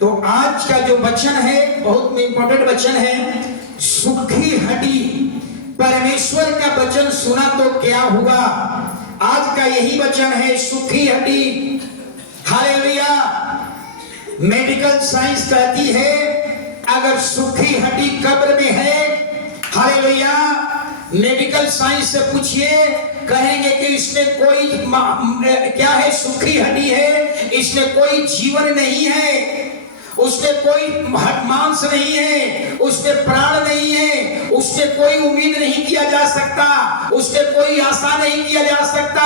तो आज का जो वचन है बहुत इंपॉर्टेंट वचन है, सूखी हड्डी। परमेश्वर का वचन सुना तो क्या हुआ? आज का यही वचन है, सूखी हड्डी। हालेलुया। मेडिकल साइंस कहती है अगर सूखी हड्डी कब्र में है, हालेलुया, मेडिकल साइंस से पूछिए, कहेंगे कि इसमें कोई क्या है, सूखी हड्डी है, इसमें कोई जीवन नहीं है, उसमें कोई मांस नहीं है, उसमें प्राण नहीं है, उसमें कोई उम्मीद नहीं किया जा सकता, उसमें कोई आशा नहीं किया जा सकता।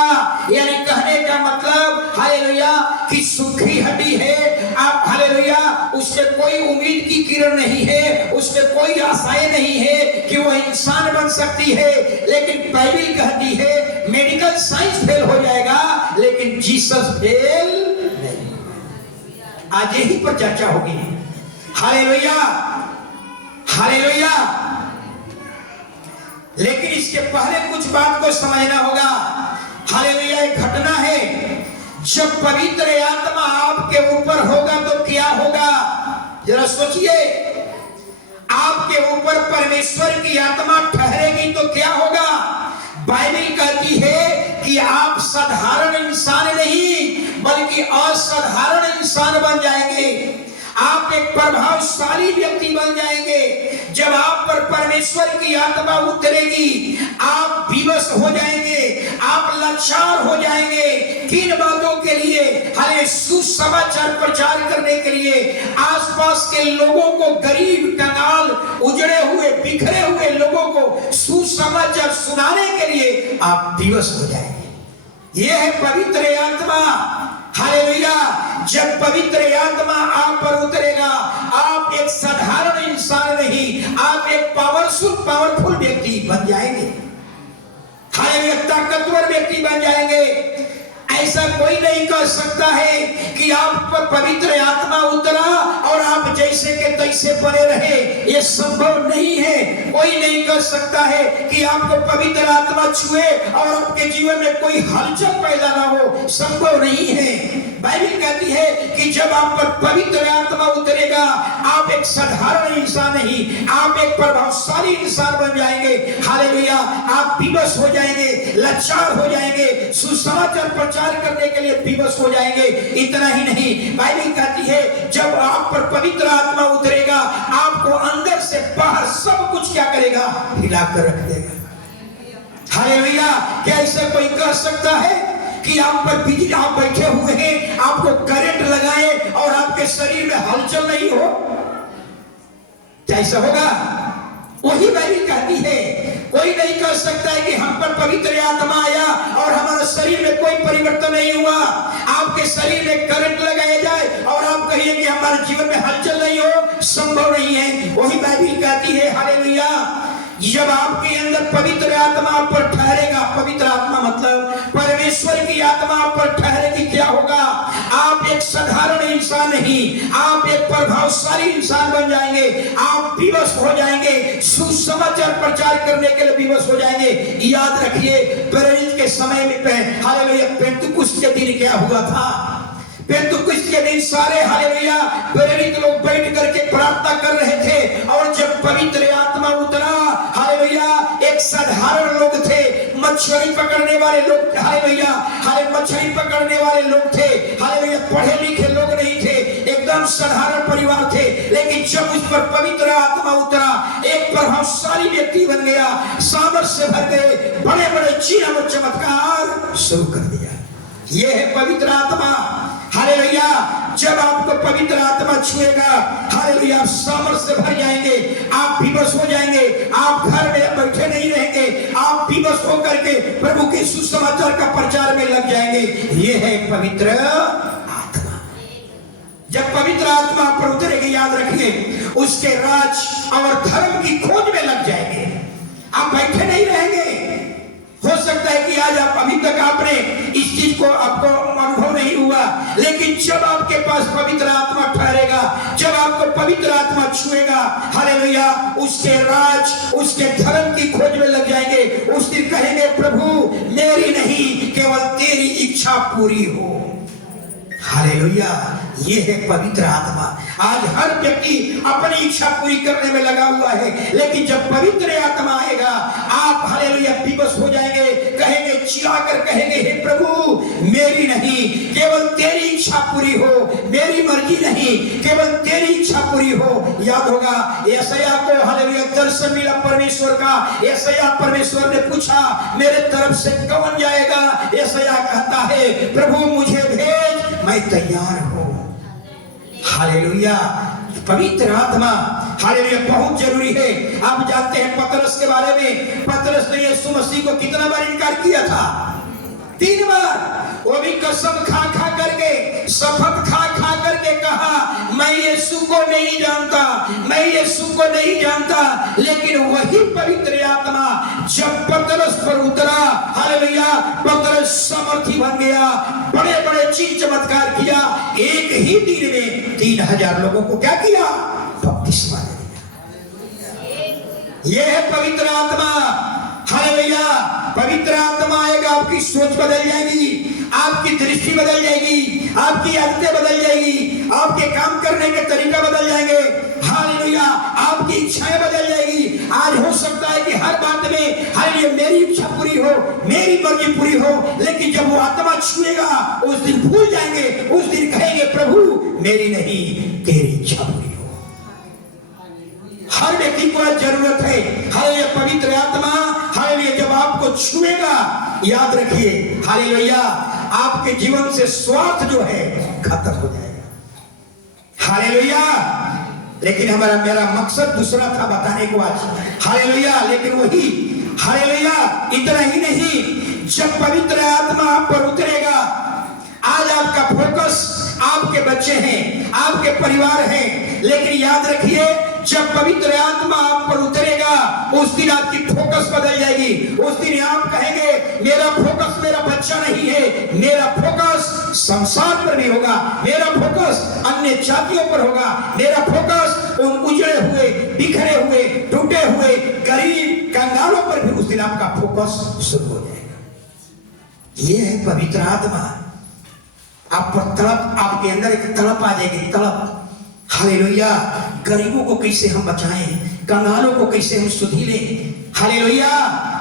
यानी कहने का मतलब हालेलुया कि सूखी हड्डी है, आप हालेलुया, उसमें कोई उम्मीद की किरण नहीं है, उसमें कोई आशाएं नहीं है कि वह इंसान बन सकती है। लेकिन बाइबल कहती है मेडिकल साइंस फेल हो जाएगा लेकिन जीसस फेल नहीं। आज यही पर चर्चा होगी। Hallelujah, hallelujah. लेकिन इसके पहले कुछ बात को समझना होगा। हालेलुया, एक घटना है, जब पवित्र आत्मा आपके ऊपर होगा तो क्या होगा? जरा सोचिए, आपके ऊपर परमेश्वर की आत्मा ठहरेगी तो क्या होगा? बाइबल कहती है कि आप साधारण इंसान नहीं बल्कि असाधारण इंसान बन जाएंगे। आप एक प्रभावशाली व्यक्ति बन जाएंगे। जब आप पर परमेश्वर की आत्मा उतरेगी आप विवश हो जाएंगे, आप लाचार हो जाएंगे। किन बातों के लिए? हमें सुसमाचार प्रचार करने के लिए, आसपास के लोगों को, गरीब, कंगाल, उजड़े हुए, बिखरे हुए लोगों को सुसमाचार सुनाने के लिए आप विवश हो जाएंगे। यह है पवित्र आत्मा। हालेलुया। जब पवित्र आत्मा आप पर उतरेगा आप एक साधारण इंसान नहीं, आप एक पावरफुल व्यक्ति बन जाएंगे। हालेलुया, ताकतवर व्यक्ति बन जाएंगे। ऐसा कोई नहीं कह सकता है कि आप पर पवित्र आत्मा उतरा और आप जैसे के तैसे बने रहे, ये संभव नहीं है। कोई नहीं कह सकता है कि आपको पवित्र आत्मा छुए और आपके जीवन में कोई हलचल पैदा ना हो, संभव नहीं है। बाइबल कहती है कि जब आप पर पवित्र आत्मा उतरेगा आप एक साधारण इंसान नहीं, आप एक प्रभावशाली इंसान बन जाएंगे। हालेलुया, आप विवश हो जाएंगे, लाचार हो जाएंगे, सुसमाचार प्रचार करने के लिए विवश हो जाएंगे। इतना ही नहीं, बाइबल कहती है जब आप पर पवित्र आत्मा उतरेगा आपको अंदर से बाहर सब कुछ क्या करेगा? हिलाकर रख देगा। हालेलुया। क्या ऐसा कोई कह सकता है कि आप पर बिजली, आप बैठे हुए हैं, आपको करंट लगाए और आपके शरीर में हलचल नहीं हो? कैसा होगा? वही बाइबल कहती है। कोई नहीं कह सकता है कि हम पर पवित्र आत्मा आया और हमारे शरीर में कोई परिवर्तन नहीं हुआ। आपके शरीर में करंट लगाया जाए और आप कहिए कि हमारे जीवन में हलचल नहीं हो, संभव नहीं है। वही बाइबल कहती है हालेलुया, जब आपके अंदर पवित्र आत्मा पर ठहरेगा, पवित्र आत्मा मतलब परमेश्वर की आत्मा पर ठहरेगी, क्या होगा? आप एक साधारण इंसान नहीं, आप एक प्रभावशाली इंसान बन जाएंगे। आप विवश हो जाएंगे, सुसमाचार प्रचार करने के लिए विवश हो जाएंगे। याद रखिए प्रेरित के समय में हालेलुया पेंतुकुस्त के दिन क्या हुआ था? पेंतुकुस्त के दिन सारे हालेलुया प्रेरित लोग बैठ करके प्रार्थना कर रहे थे और जब पवित्र आत्मा उतरा, हालेलुया, एक साधारण लोग थे, मछली पकड़ने वाले लोग, हालेलुया, मछली पकड़ने वाले लोग थे, हालेलुया, पढ़े लिखे लोग नहीं थे, एकदम साधारण परिवार थे। लेकिन जब उस पर पवित्र आत्मा उतरा एक प्रभावशाली व्यक्ति बन गया, सामर्थ्य से भर गए, बड़े बड़े चिन्ह और चमत्कार शुरू कर दिया। यह है पवित्र आत्मा। हालेलुया, जब आपको पवित्र आत्मा छुएगा, हालेलुया, आप सामर्थ्य से भर जाएंगे, आप विवश हो जाएंगे, आप घर में बैठे नहीं रहेंगे, आप विवश होकर के प्रभु के सुसमाचार का प्रचार में लग जाएंगे। ये है पवित्र आत्मा। जब पवित्र आत्मा पर उतरेगी, याद रखिए उसके राज और धर्म की खोज में लग जाएंगे। आप बैठे नहीं रहेंगे। हो सकता है कि आज आप अभी तक आपने इस चीज को आपको अनुभव नहीं हुआ, लेकिन जब आपके पास पवित्र आत्मा ठहरेगा, जब आपको पवित्र आत्मा छुएगा, हालेलुया, उसके राज, उसके धर्म की खोज में लग जाएंगे। उस दिन कहेंगे प्रभु मेरी नहीं केवल तेरी इच्छा पूरी हो। हालेलुया, ये है पवित्र आत्मा। आज हर व्यक्ति अपनी इच्छा पूरी करने में लगा हुआ है, लेकिन जब पवित्र आत्मा आएगा आप हालेलुया विवश हो जाएंगे, कहेंगे, चिल्लाकर कहेंगे, हे प्रभु मेरी नहीं केवल तेरी इच्छा पूरी हो, मेरी मर्जी नहीं केवल तेरी इच्छा पूरी हो। याद होगा यशायाह को हालेलुया दर्शन मिला परमेश्वर का। यशायाह परमेश्वर ने पूछा मेरे तरफ से कौन जाएगा? यशायाह कहता है प्रभु मुझे भेज, मैं तैयार हूं। हालेलुया, पवित्र आत्मा हालेलुया बहुत जरूरी है। आप जानते हैं पतरस के बारे में, पतरस ने यीशु मसीह को कितना बार इनकार किया था? 3 बार। वो भी कसम खा खा करके, शपथ खा खा करके कहा मैं यीशु को नहीं जानता, मैं यीशु को नहीं जानता। लेकिन वही पवित्र आत्मा जब पतरस पर उतरा, हालेलुया, पतरस सामर्थी बन गया, बड़े बड़े चिन्ह चमत्कार किया। एक ही दिन में 3000 लोगों को क्या किया? बपतिस्मा दिया। यह है पवित्र आत्मा। हालेलुया, पवित्र आत्मा आएगा, आपकी सोच बदल जाएगी, आपकी दृष्टि बदल जाएगी, आपकी आदतें बदल जाएगी, आपके काम करने के तरीका बदल जाएंगे। हालेलुया, आपकी इच्छाएं बदल जाएगी। आज हो सकता है कि हर बात में हालेलुया मेरी इच्छा पूरी हो, मेरी मर्जी पूरी हो, लेकिन जब वो आत्मा छुएगा उस दिन भूल जाएंगे, उस दिन कहेंगे प्रभु मेरी नहीं तेरी इच्छा पूरी हो। हर व्यक्ति को जरूरत है हालेलुया पवित्र आत्मा। हालेलुया जब आपको छुएगा, याद रखिए हालेलुया आपके जीवन से स्वार्थ जो है खत्म हो जाएगा। हालेलुया, लेकिन मेरा मकसद दूसरा था बताने को आज। हालेलुया, लेकिन वही हालेलुया इतना ही नहीं, जब पवित्र आत्मा आप पर उतरेगा, आज आपका फोकस आपके बच्चे हैं, आपके परिवार हैं, लेकिन याद रखिए जब पवित्र आत्मा आप पर उतरेगा उस दिन आपकी फोकस बदल जाएगी। उस दिन आप कहेंगे मेरा फोकस मेरा बच्चा नहीं है, मेरा फोकस संसार पर नहीं होगा, मेरा फोकस अन्य जातियों पर होगा, मेरा फोकस उन उजड़े हुए, बिखरे हुए, टूटे हुए, गरीब कंगालों पर भी उस दिन आपका फोकस शुरू हो जाएगा। यह है पवित्र आत्मा। आप पर तड़प, आपके अंदर एक तड़प आ जाएगी, तड़प। हालेलुया, गरीबों को कैसे हम बचाएं, कंगालों को कैसे हम सुधीलें। हालेलुया,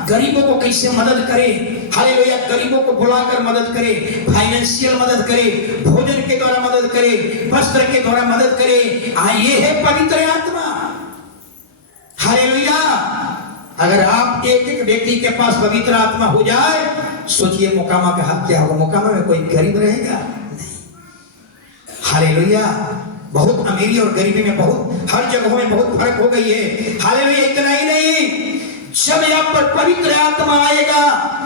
गरीबों को कैसे मदद करें। हालेलुया, गरीबों को बुलाकर मदद करें, फाइनेंशियल मदद करें, भोजन के द्वारा मदद करें, वस्त्र के द्वारा मदद करें। ये है पवित्र आत्मा। हालेलुया, अगर आप एक व्यक्ति के पास पवित्र आत्मा हो जाए, सोचिए मोकामा का हाल क्या होगा। मोकामा में कोई गरीब रहेगा? नहीं। हालेलुया, बहुत अमीरी और गरीबी में बहुत हर जगहों में बहुत फर्क हो गई है। हालेलुया, इतना ही नहीं, जब आप पर पवित्र आत्मा आएगा,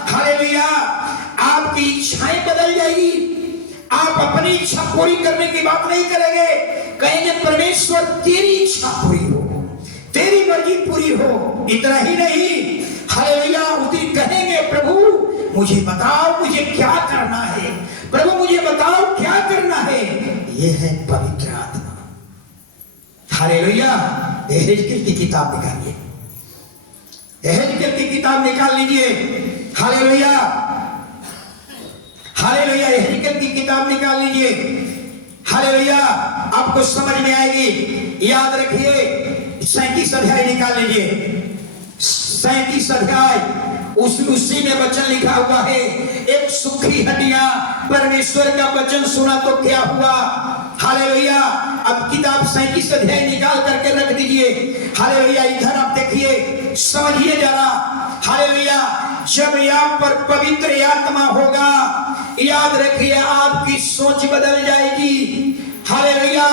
हालेलुया, आपकी इच्छाएं बदल जाएगी। आप अपनी इच्छा पूरी करने की बात नहीं करेंगे, कहेंगे परमेश्वर तेरी इच्छा पूरी हो, तेरी मर्जी पूरी हो। इतना ही नहीं, हालेलुया, उस दिन कहेंगे प्रभु मुझे बताओ मुझे क्या करना है, प्रभु मुझे बताओ क्या करना है। यह है पवित्र आत्मा। हालेलुया, यहेजकेल की किताब निकालिए, यहेजकेल की किताब निकाल लीजिए। हालेलुया, हालेलुया, यहेजकेल की किताब निकाल लीजिए। हालेलुया, आपको समझ में आएगी। याद रखिए 37 अध्याय निकाल लीजिए, 37 अध्याय, उसी में वचन लिखा हुआ है, एक सूखी हड्डियां परमेश्वर का वचन सुना तो क्या हुआ। हालेलुया, अब किताब 37 अध्याय निकाल करके रख दीजिए। हालेलुया, इधर आप देखिए, समझिए जरा। हालेलुया, जब यहाँ पर पवित्र आत्मा होगा, याद रखिए आपकी सोच बदल जाएगी। हालेलुया,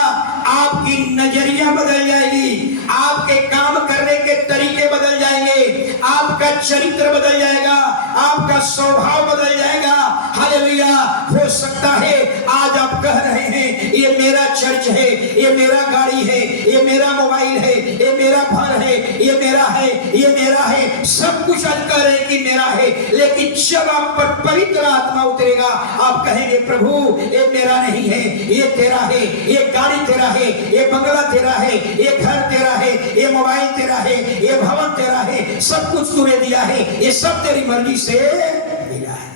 आपकी नजरिया बदल जाएगी, आपके काम करने के तरीके बदल जाएंगे, आपका चरित्र बदल जाएगा, आपका स्वभाव बदल जाएगा। हालेलुया, हो सकता है आज आप कह रहे हैं ये मेरा चर्च है, ये मेरा गाड़ी है, ये मेरा मोबाइल है, ये मेरा घर है, ये मेरा है, ये मेरा है, सब कुछ आज कह रहे हैं कि मेरा है, लेकिन जब आप पर पवित्र आत्मा उतरेगा आप कहेंगे प्रभु ये मेरा नहीं है, ये तेरा है, ये गाड़ी तेरा है, ये बंगला तेरा है, ये घर तेरा है, ये मोबाइल तेरा है, ये भवन तेरा है, सब कुछ तूने दिया है, ये सब तेरी मर्जी से मिला है।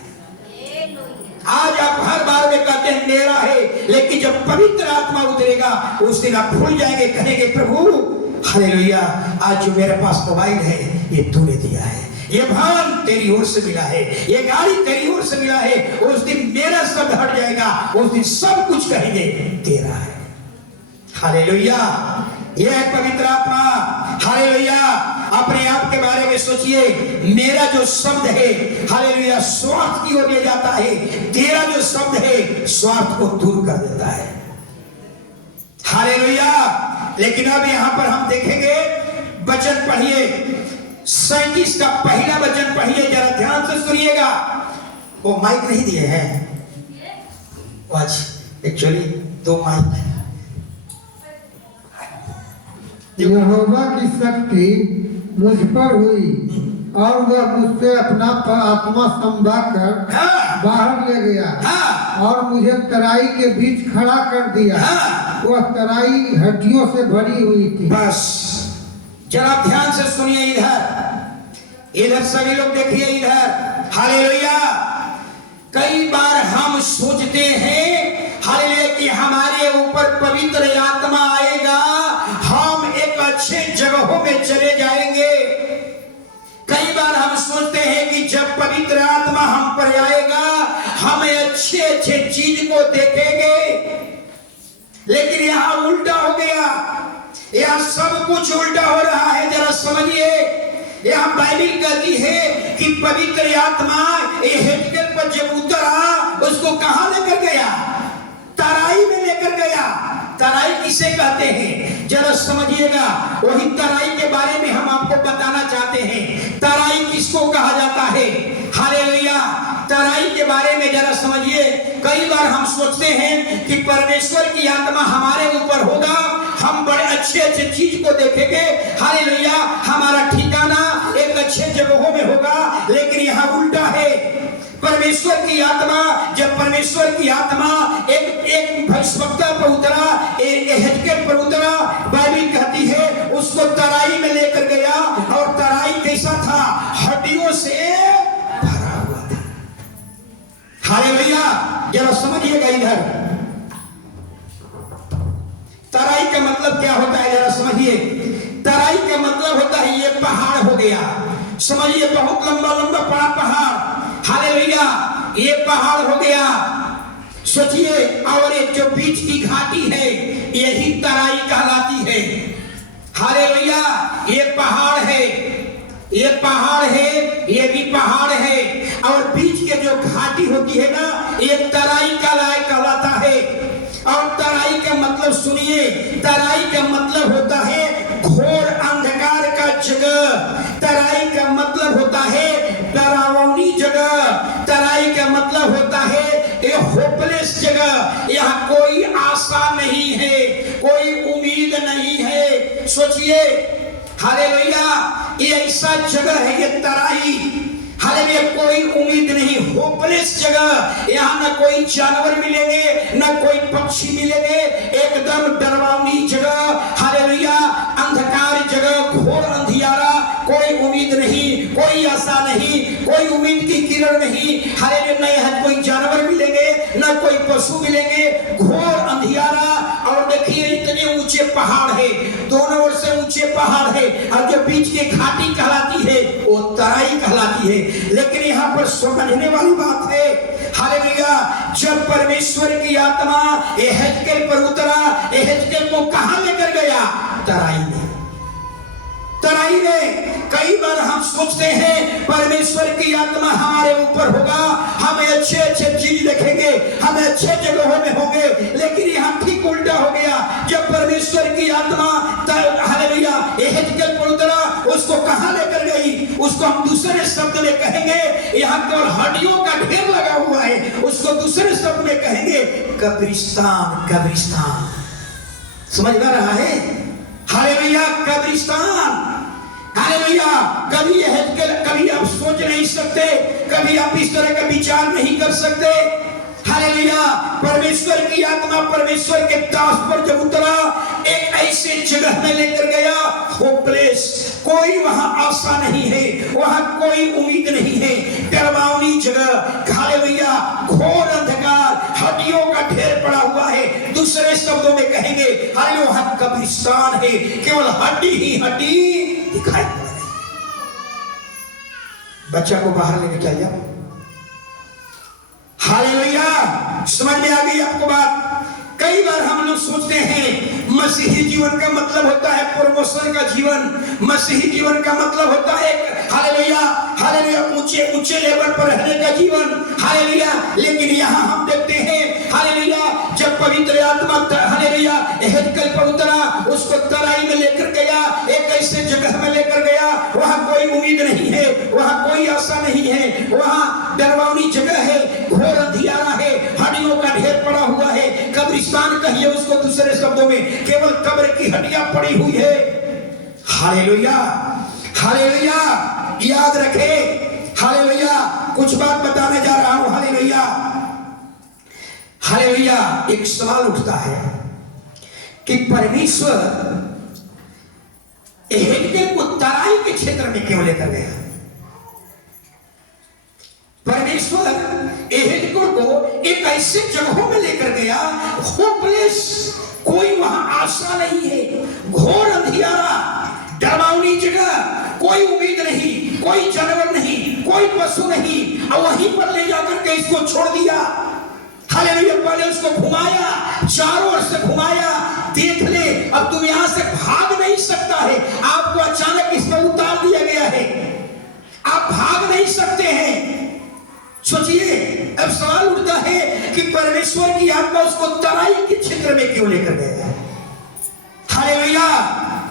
आज आप हर बार में कहते हैं मेरा है, लेकिन जब पवित्र आत्मा उतरेगा उस दिन आप भूल जाएंगे, कहेंगे प्रभु हालेलुया, आज जो मेरे पास मोबाइल है ये तूने दिया है, ये भवन तेरी ओर से मिला है, ये गाड़ी तेरी ओर से मिला है। उस दिन मेरा शब्द हट जाएगा, उस दिन सब कुछ कहेंगे तेरा है। हालेलुया, ये है पवित्र आत्मा। हालेलुया, अपने आप के बारे में सोचिए, मेरा जो शब्द है हालेलुया स्वार्थ की ओर ले जाता है, तेरा जो शब्द है स्वार्थ को दूर कर देता है। हालेलुया। लेकिन अब यहां पर हम देखेंगे, वचन पढ़िए 37 का पहला वचन पढ़िए, जरा ध्यान से सुनिएगा। वो माइक नहीं दिए हैं, आज एक्चुअली 2 माइक है। यहोवा की शक्ति मुझ पर हुई और वह मुझसे अपना आत्मा संभा कर बाहर ले गया और मुझे तराई के बीच खड़ा कर दिया। वह तराई हड्डियों से भरी हुई थी। बस जरा ध्यान से सुनिए, इधर सभी लोग देखिए, इधर हालेलुया। कई बार हम सोचते हैं हालेलुया कि हमारे ऊपर पवित्र आत्मा आएगा, हम एक अच्छे जगहों में चले जाएंगे। कई बार हम सोचते हैं कि जब पवित्र आत्मा हम पर आएगा हम अच्छे अच्छे चीज को देखेंगे, लेकिन यहां उल्टा हो गया, यहां सब कुछ उल्टा हो रहा है। जरा समझिए, यहां बाइबल कहती है कि पवित्र आत्मा एहेजकेल पर जब उतरा उसको कहां लेकर गया? तराई में लेकर गया। तराई किसे कहते हैं जरा समझिएगा, वही तराई के बारे में हम आपको बताना चाहते हैं। तराई किसको कहा जाता है? हालेलुया, तराई के बारे में जरा समझिए। कई बार हम सोचते हैं कि परमेश्वर की आत्मा हमारे ऊपर होगा, हम बड़े अच्छे अच्छे चीज को देखेंगे, हालेलुया, हमारा ठिकाना एक अच्छे जगहों में होगा, लेकिन यहाँ उल्टा है। परमेश्वर की आत्मा, जब परमेश्वर की आत्मा एक भविष्यवक्ता पर उतरा, एहेजकेल पर उतरा, बाइबल कहती है उसको तराई में लेकर गया, और तराई कैसा था? हड्डियों से भरा हुआ था। हालेलुया, जरा समझिएगा इधर, तराई का मतलब क्या होता है जरा समझिए। तराई का मतलब होता है ये पहाड़ हो गया, समझिए, बहुत लंबा लंबा बड़ा पहाड़। हालेलुया, ये पहाड़ हो गया, सोचिए, और एक जो बीच की घाटी है यही तराई कहलाती है। हालेलुया, ये पहाड़ है, ये पहाड़ है, ये भी पहाड़ है, और बीच के जो घाटी होती है ना, ये तराई कहलाता है। और तराई का मतलब सुनिए, तराई का मतलब होता है घोर अंधकार का जगह। तराई का मतलब होता है डरावनी जगह। तराई का मतलब होता है ये होपलेस जगह, यहाँ कोई आशा नहीं है, कोई उम्मीद नहीं है। सोचिए, हालेलुया, ये ऐसा जगह है ये तराई, हालेलुया, कोई उम्मीद नहीं, होपलेस जगह। यहाँ ना कोई जानवर मिलेंगे, ना कोई पक्षी मिलेंगे, एकदम डरावनी जगह, हालेलुया, अंधकार जगह, घोर अंधियारा, कोई उम्मीद नहीं, कोई आशा नहीं, कोई उम्मीद की किरण नहीं। हालेलुया, ना यहाँ कोई जानवर मिलेंगे, ना कोई पशु मिलेंगे, घोर अंधियारा। और देखिए इतने ऊंचे पहाड़ है, दोनों ओर से ऊंचे पहाड़ है, और जो बीच की घाटी कहलाती है वो तराई कहलाती है। लेकिन यहाँ पर समझने वाली बात है, हालेलुया, जब परमेश्वर की आत्मा एहेजकेल पर उतरा, एहेजकेल को कहां लेकर गया? तराई में। तराई में कई बार हम सोचते हैं परमेश्वर की आत्मा हमारे ऊपर होगा, हमें अच्छे अच्छे चीज देखेंगे, हमें अच्छे जगहों में होंगे, लेकिन यहाँ ठीक उल्टा हो गया। जब परमेश्वर की आत्मा हालेलुया एहेजकेल पर उतरा, उसको कहां लेकर गई? उसको हम दूसरे शब्द में कहेंगे, यहाँ केवल हड्डियों का ढेर लगा हुआ है, उसको दूसरे शब्द में कहेंगे कब्रिस्तान। कब्रिस्तान समझ में रहा है? हालेलुया, कब्रिस्तान। हालेलुया, कभी एहेजकेल, कभी आप सोच नहीं सकते, कभी आप इस तरह का विचार नहीं कर सकते। हालेलुया, परमेश्वर की आत्मा परमेश्वर के दास पर जब उतरा, एक ऐसे जगह में लेकर गया होपलेस, कोई वहां आशा नहीं है, वहां कोई उम्मीद नहीं है, डरावनी जगह, हालेलुया, घोर अंधकार, हड्डियों का ढेर पड़ा हुआ है। दूसरे शब्दों में कहेंगे हालेलुया, वहां कब्रिस्तान है, केवल हड्डी ही हड्डी दिखाई पड़ रही। बच्चा को बाहर लेके चल जाओ। हालेलुया, समझ में आ गई आपको बात? कई बार हम लोग सोचते हैं मसीही जीवन का मतलब होता है प्रमोशन का जीवन, मसीही जीवन का मतलब होता है हालेलुया, हालेलुया, ऊंचे ऊंचे लेवल पर रहने का जीवन, हालेलुया। लेकिन यहाँ हम देखते हैं हालेलुया, जब पवित्र आत्मा हालेलुया हेजकेल पर उतरा, उसको तराई में लेकर गया, एक ऐसे जगह में लेकर गया, वहां कोई उम्मीद नहीं है, वहां कोई आशा नहीं है, वहां डरावनी जगह है, घोर अंधियारा है, हड्डियों का ढेर पड़ा हुआ है, कब्रिस्तान कहिए उसको दूसरे शब्दों में, केवल कब्र की हड्डियां पड़ी हुई है। हालेलुया, हालेलुया, याद रखे, हालेलुया, कुछ बात बताने जा रहा हूं। हालेलुया, हालेलुया, एक सवाल उठता है कि परमेश्वर हेजकेल को तराई के क्षेत्र में क्यों लेकर गया? परमेश्वर हेजकेल को एक ऐसे जगहों में लेकर गया, होपलेस, कोई वहां आशा नहीं है, घोर अंधियारा, डरावनी जगह, कोई उम्मीद नहीं, कोई जानवर नहीं, कोई पशु नहीं, और वहीं पर ले जाकर के इसको छोड़ दिया। हालेलुया, पहले उसको घुमाया, चारों ओर से घुमाया, देख ले अब तुम यहां से भाग नहीं सकता है, आपको अचानक इसमें उतार दिया गया है, आप भाग नहीं सकते हैं। सोचिए, अब सवाल उठता है कि परमेश्वर की आत्मा उसको तराई के क्षेत्र में क्यों लेकर गया? हालेलुया,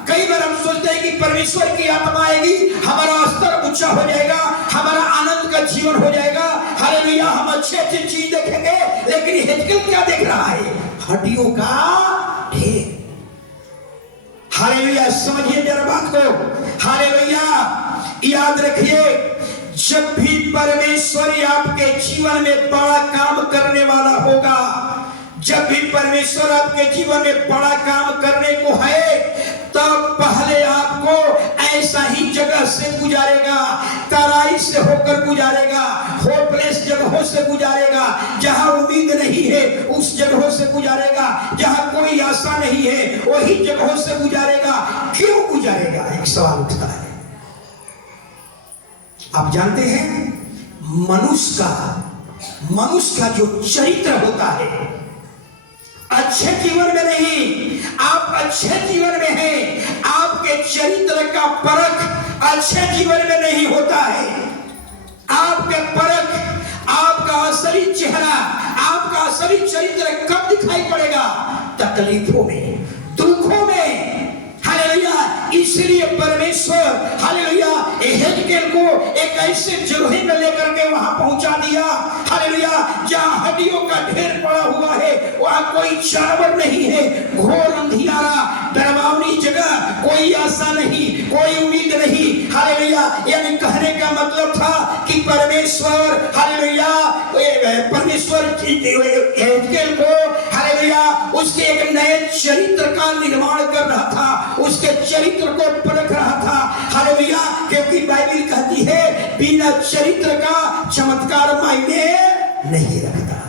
कई बार हम सोचते हैं कि परमेश्वर की आत्मा आएगी, हमारा स्तर ऊंचा हो जाएगा, हमारा आनंद का जीवन हो जाएगा, हालेलुया, हम अच्छे अच्छे चीज देखेंगे। लेकिन हेजकेल क्या देख रहा है? हड्डियों का ढेर। हालेलुया, समझिए जरा बात को। हालेलुया, याद रखिए, जब भी परमेश्वर आपके जीवन में बड़ा काम करने वाला होगा, जब भी परमेश्वर आपके जीवन में बड़ा काम करने को है, तब पहले आपको ऐसा ही जगह से गुजारेगा, तराई से होकर गुजारेगा, होपलेस जगहों से गुजारेगा, जहां उम्मीद नहीं है उस जगहों से गुजारेगा, जहां कोई आशा नहीं है वही जगहों से गुजारेगा। क्यों गुजारेगा? एक सवाल उठता है। आप जानते हैं मनुष्य का जो चरित्र होता है, अच्छे जीवन में नहीं, आप अच्छे जीवन में हैं, आपके चरित्र का परख अच्छे जीवन में नहीं होता है। आपके परख, आपका असली चेहरा, आपका असली चरित्र कब दिखाई पड़ेगा? तकलीफों में, दुखों में। हालेलुया, इसलिए परमेश्वर हालेलुया हेजकेल को एक ऐसे जगह में लेकर के वहां पहुंचा दिया, हालेलुया, जहां हड्डियों का ढेर पड़ा हुआ है, वहां कोई जानवर नहीं है, घोर अंधियारा, डरावनी जगह, कोई आशा नहीं, कोई उम्मीद नहीं। हालेलुया, यानी कहने का मतलब था कि परमेश्वर हालेलुया, परमेश्वर हेजकेल को हालेलुया उसके एक नए चरित्र का निर्माण कर रहा था, उसके चरित्र को परख रहा था। हालेलुया, क्योंकि बाइबल कहती है बिना चरित्र का चमत्कार मायने नहीं रखता।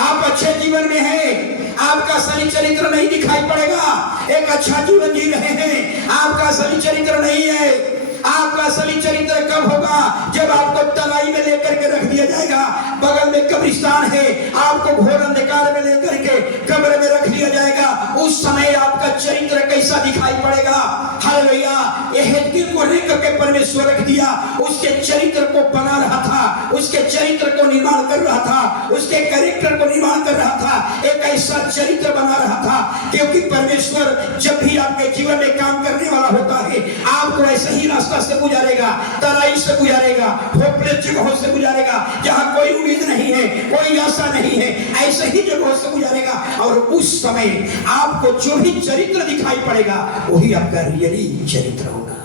आप अच्छे जीवन में हैं, आपका असली चरित्र नहीं दिखाई पड़ेगा। एक अच्छा जीवन जी रहे हैं, आपका असली चरित्र नहीं है। आपका असली चरित्र कब होगा? जब आपको तराई में लेकर के रख दिया जाएगा, बगल में कब्रिस्तान है, आपको घोर अंधकार में लेकर के कब्र में रख दिया जाएगा, उस समय आपका चरित्र कैसा दिखाई पड़ेगा? हालेलुया, हेजकेल को लेकर के परमेश्वर रख दिया, उसके चरित्र को बना रहा था, उसके चरित्र को निर्माण कर रहा था, उसके कैरेक्टर को निर्माण कर रहा था, एक ऐसा चरित्र बना रहा था। क्योंकि परमेश्वर जब भी आपके जीवन में काम करने वाला होता है, आपको ऐसे ही रास्ता से गुजारेगा, तराई से गुजारेगा, होपलेस जगहों से गुजारेगा, जहां कोई उम्मीद नहीं है, कोई आशा नहीं है, ऐसे ही जगहों से गुजारेगा। और उस समय आपको जो भी चरित्र दिखाई पड़ेगा वही आपका रियली चरित्र होगा।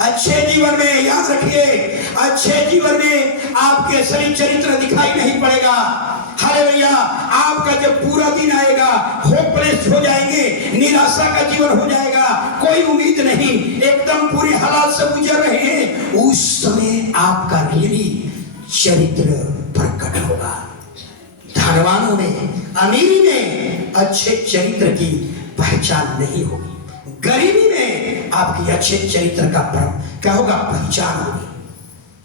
अच्छे जीवन में याद रखिए, अच्छे जीवन में आपके असली चरित्र दिखाई नहीं पड़ेगा। हालेलुया, आपका जब पूरा दिन आएगा, होप होपलेस हो जाएंगे, निराशा का जीवन हो जाएगा, कोई उम्मीद नहीं, एकदम पूरे हालात से गुजर रहे हैं, उस समय आपका रियली चरित्र प्रकट होगा। धनवानों में, अमीरी में अच्छे चरित्र की पहचान नहीं होगी, गरीबी में आपकी अच्छे चरित्र का क्या होगा, पहचान होगी।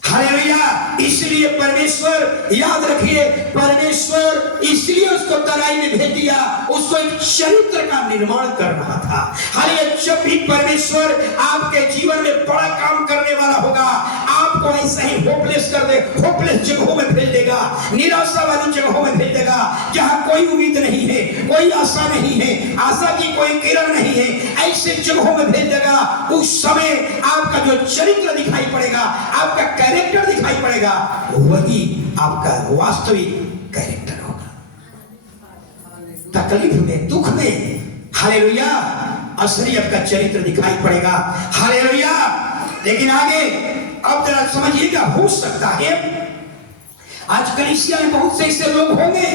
हालेलुया। इसलिए परमेश्वर, याद रखिए, परमेश्वर इसलिए उसको तराई में भेज दिया, उसको एक चरित्र का निर्माण कर रहा था। हालेलुया। जब भी परमेश्वर आपके जीवन में बड़ा काम करने वाला होगा, आपको ऐसे ही होपलेस कर दे, होपलेस जगहों में भेज देगा, निराशा वाली जगहों में भेज देगा, जहां कोई उम्मीद नहीं है, कोई आशा नहीं है, आशा की कोई किरण नहीं है, ऐसे जगहों में भेज देगा। उस समय आपका जो चरित्र दिखाई पड़ेगा, आपका कैरेक्टर दिखाई पड़ेगा, वही आपका वास्तविक कैरेक्टर होगा। तकलीफ में, दुख में, हालेलुया, असलियत का चरित्र दिखाई पड़ेगा। हालेलुया। लेकिन आगे अब जरा समझिएगा, हो सकता है आज कलीसिया में बहुत से ऐसे लोग होंगे,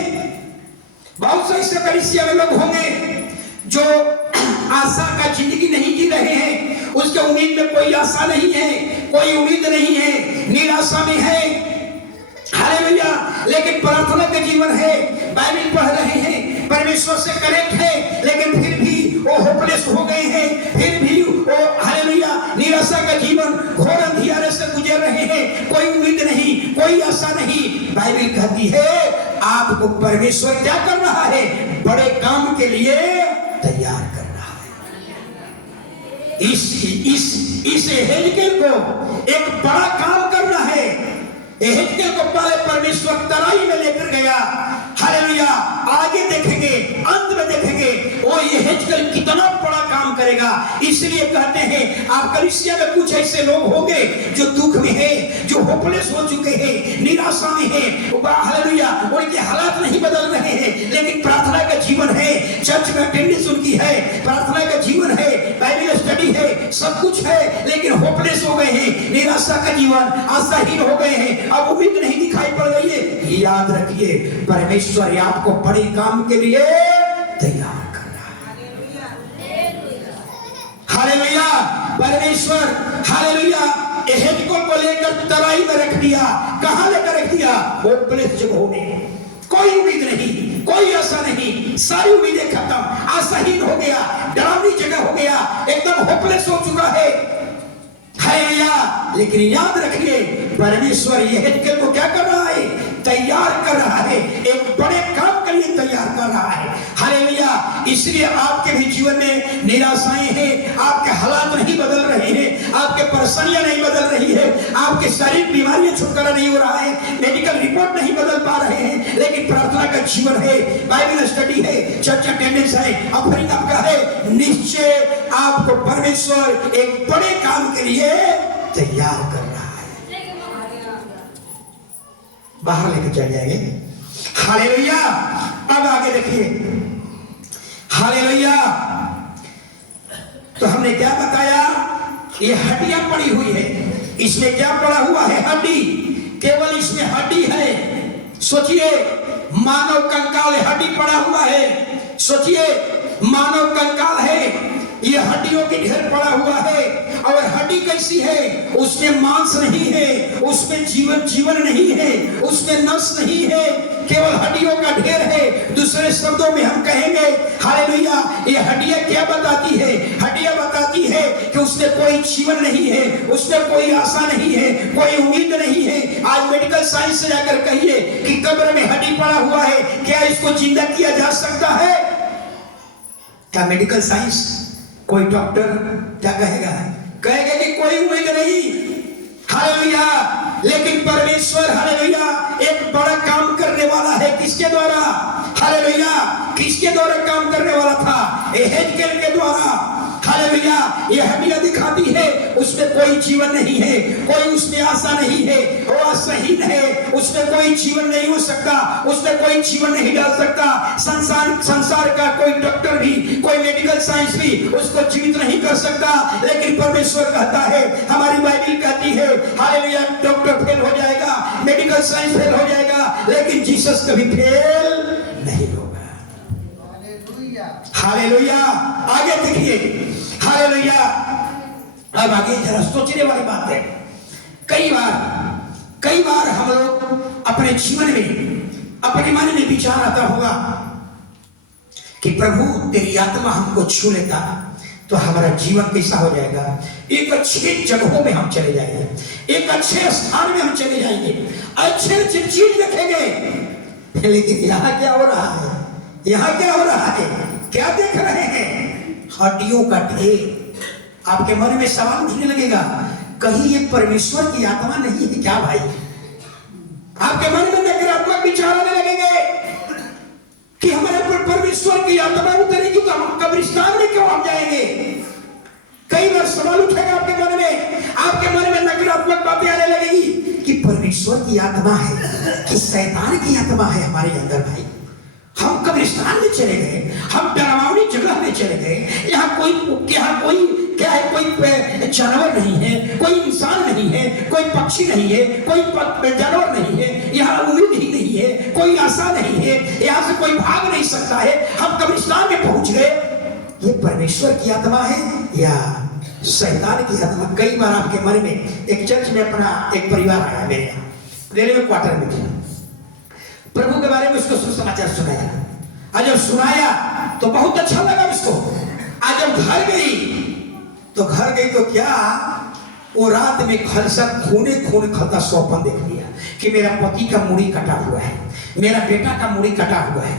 बहुत से ऐसे कलीसिया में लोग होंगे जो आशा का जिंदगी नहीं जी रहे हैं, उसके उम्मीद में कोई आशा नहीं है, कोई उम्मीद नहीं है, निराशा में है। हालेलुया। लेकिन प्रार्थना का जीवन है, बाइबल पढ़ रहे हैं, परमेश्वर से कनेक्ट है, लेकिन फिर भी वो होपलेस हो गए हैं, फिर भी वो हालेलुया निराशा का जीवन, घोर अंधियारे से गुजर रहे हैं, कोई उम्मीद नहीं, कोई आशा नहीं। बाइबल कहती है आपको परमेश्वर क्या कर रहा है, बड़े काम के लिए तैयार कर रहा है। इस एहेजकेल को एक बड़ा काम करना है। एहेजकेल को पहले परमेश्वर तराई में लेकर गया। हालेलुया। आगे देखेंगे, अंत में देखेंगे वो एहेजकेल कितना बड़ा काम करेगा। इसलिए कहते हैं आप कलीसिया में कुछ ऐसे लोग होंगे जो दुख में है, जो होपलेस हो चुके हैं, निराशा में है, हालेलुया, उनके हालात नहीं बदल रहे हैं, लेकिन प्रार्थना का जीवन है, चर्च में अटेंडेंस उनकी है, प्रार्थना का जीवन है, बाइबल स्टडी है, सब कुछ है, लेकिन होपलेस हो गए हैं, निराशा का जीवन, आशाहीन हो गए हैं, अब उम्मीद नहीं दिखाई पड़ रही है। याद रखिए परमेश्वर आपको बड़े काम के लिए तैयार कर रहा है। हालेलुया। परमेश्वर हालेलुया एहेजकेल को लेकर तराई में रख दिया। कहां लेकर रख दिया, होपलेस जगहों में, कोई उम्मीद नहीं, कोई आशा नहीं, सारी उम्मीदें खत्म, आशाहीन हो गया, डरावनी जगह हो गया, एकदम होपलेस हो चुका है। हालेलुया। लेकिन याद रखिए परमेश्वर एहेजकेल को क्या कर रहा है, तैयार कर रहा है, एक बड़े काम के लिए तैयार कर रहा है। हालेलुया। इसलिए आपके भी जीवन में निराशाएं हैं, आपके हालात नहीं बदल रहे हैं, आपके परेशानियां नहीं बदल रही है, आपके शारीरिक बीमारियां छुटकारा नहीं हो रहा है, मेडिकल रिपोर्ट नहीं बदल पा रहे हैं, लेकिन प्रार्थना का जीवन है, बाइबल स्टडी है, चर्च अटेंडेंस है, ऑफरिंग आपका है, निश्चय आपको परमेश्वर एक बड़े काम के लिए तैयार कर रहा है, बाहर लेकर चल जाएंगे। हालेलुया। अब आगे देखिए, हालेलुया। तो हमने क्या बताया, ये हड्डियां पड़ी हुई है, इसमें क्या पड़ा हुआ है, हड्डी, केवल इसमें हड्डी है। सोचिए मानव कंकाल हड्डी पड़ा हुआ है, सोचिए मानव कंकाल है, ये हड्डियों की ढेर पड़ा हुआ है। और हड्डी कैसी है, उसमें मांस नहीं है, उसमें जीवन नहीं है, उसमें नस नहीं है, केवल हड्डियों का ढेर है। दूसरे शब्दों में हम कहेंगे हालेलुया, ये हड्डियां क्या बताती है, हड्डियां बताती है कि उसमें कोई जीवन नहीं है, उसमें कोई आशा नहीं है, कोई उम्मीद नहीं है। आज मेडिकल साइंस से जाकर कहिए कि कब्र में हड्डी पड़ा हुआ है, क्या इसको जिंदा किया जा सकता है? क्या मेडिकल साइंस, कोई डॉक्टर क्या कहेगा, कहेगा कि कोई उम्मीद नहीं। हालेलुया। लेकिन परमेश्वर हालेलुया एक बड़ा काम करने वाला है, किसके द्वारा, हालेलुया, किसके द्वारा काम करने वाला था, एहेजकेल के द्वारा। हालेलुया। ये हड्डियां दिखाती है उसमें कोई जीवन नहीं है, कोई उसमें आशा नहीं है, वो आशाहीन है, उसमें कोई जीवन नहीं हो सकता, उसमें कोई जीवन नहीं डाल सकता। संसार का कोई डॉक्टर भी, कोई मेडिकल साइंस भी उसको जीवित नहीं कर सकता। लेकिन परमेश्वर कहता है, हमारी बाइबल कहती है हालेलुया, डॉक्टर फेल हो जाएगा, मेडिकल साइंस फेल हो जाएगा, लेकिन जीसस कभी फेल नहीं होगा। हालेलुया। आगे देखिए, हालेलुया। अब आगे जरा सोचने वाली बात है। कई बार हम लोग अपने जीवन में, अपने मन में विचार आता होगा कि प्रभु तेरी आत्मा हमको छू लेता तो हमारा जीवन कैसा हो जाएगा। एक अच्छे जगहों में हम चले जाएंगे, एक अच्छे स्थान में हम चले जाएंगे, अच्छे अच्छे चीज देखेंगे। लेकिन यहाँ क्या हो रहा है? यहाँ क्या हो रहा है? क्या देख रहे हैं? हड्डियों का ढेर। आपके मन में सवाल उठने लगेगा, कहीं ये परमेश्वर की आत्मा नहीं है क्या भाई? आपके मन में नकारात्मक विचार आने लगेंगे कि हमारे पर परमेश्वर की आत्मा उतरेगी तो हम कब्रिस्तान में क्यों हम जाएंगे? कई बार सवाल उठेगा आपके मन में, आपके मन में नकारात्मक बातें आने लगेगी कि परमेश्वर की आत्मा है कि शैतान की आत्मा है हमारे अंदर। भाई हम कब्रिस्तान में चले गए, हम डरावनी जगह में चले गए। यहाँ कोई क्या है? कोई जानवर नहीं है, कोई इंसान नहीं है, कोई पक्षी नहीं है, कोई जानवर नहीं है, यहाँ उम्मीद ही नहीं है, कोई आशा नहीं है, यहाँ से कोई भाग नहीं सकता है। हम कब्रिस्तान में पहुंच गए। ये परमेश्वर की आत्मा है या शैतान की आत्मा? कई बार आपके मन में, एक चर्च में अपना एक परिवार आया मेरे यहाँ, रेलवे क्वार्टर में थे, प्रभु के बारे में उसको सुसमाचार सुनाया। आज जब सुनाया तो बहुत अच्छा लगा उसको। आज जब घर गई तो क्या, वो रात में खलसा खून खलता सौपन देख लिया कि मेरा पति का मुड़ी कटा हुआ है, मेरा बेटा का मुड़ी कटा हुआ है।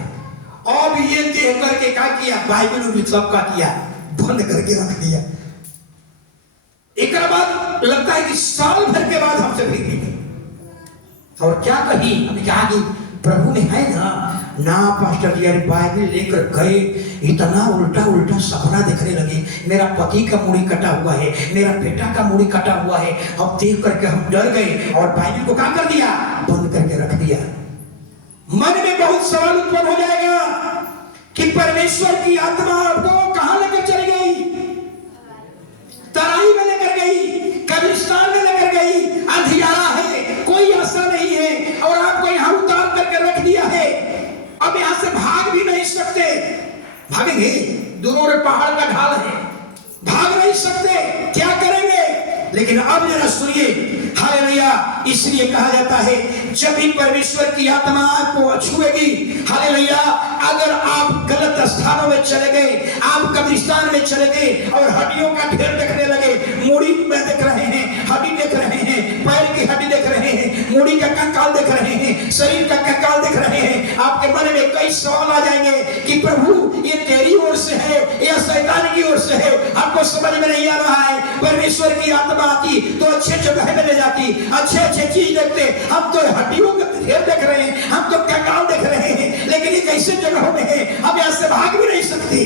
अब ये देख करके क्या किया? बाइबल में सबका किया, बंद करके रख दिया। एक बाद लगता है कि साल भर के बाद हमसे फिर मिली और क्या कही? हमने कहा कि प्रभु ने है ना पास्टर जी, अरे बाइबल लेकर गए, इतना उल्टा सपना देखने लगे, मेरा पति का मुड़ी कटा हुआ है, मेरा बेटा का मुड़ी कटा हुआ है। अब देख करके हम डर गए और बाइबल को क्या कर दिया? बंद करके रख दिया। मन में बहुत सवाल उत्पन्न हो जाएगा कि परमेश्वर की आत्मा आपको कहां लेकर चली गई? तराई में लेकर गई, कब्रिस्तान में लेकर गई। अंधियारा है, कोई आशा नहीं है और आपको यहां उतार करके रख दिया है। अब यहां से भाग भी नहीं सकते। भागेंगे? दूर पहाड़ का ढाल है, भाग नहीं सकते। क्या करेंगे? लेकिन अब जरा सुनिए, हालेलुया। इसलिए कहा जाता है जब भी परमेश्वर की आत्मा आपको छुएगी, हालेलुया, अगर आप गलत स्थानों में चले गए, आप कब्रिस्तान में चले गए और हड्डियों का ढेर देखने लगे, मूड़ी में देख रहे हैं, हड्डी देख रहे हैं, पैर की हड्डी देख रहे हैं, मूड़ी का कंकाल देख रहे हैं, शरीर का कंकाल देख रहे हैं, आपके मन में कई सवाल आ जाएंगे कि प्रभु ये तेरी ओर से है या शैतान की ओर से है? हमको समझ में नहीं आ रहा है। परमेश्वर की आत्मा आती तो अच्छे जगह में ले जाती, अच्छे चीज देखते। हम तो हड्डियों का ढेर देख रहे हैं, हम तो कंकाल देख रहे हैं, लेकिन ये कैसे जगहों में है? हम यहाँ से भाग भी नहीं सकते।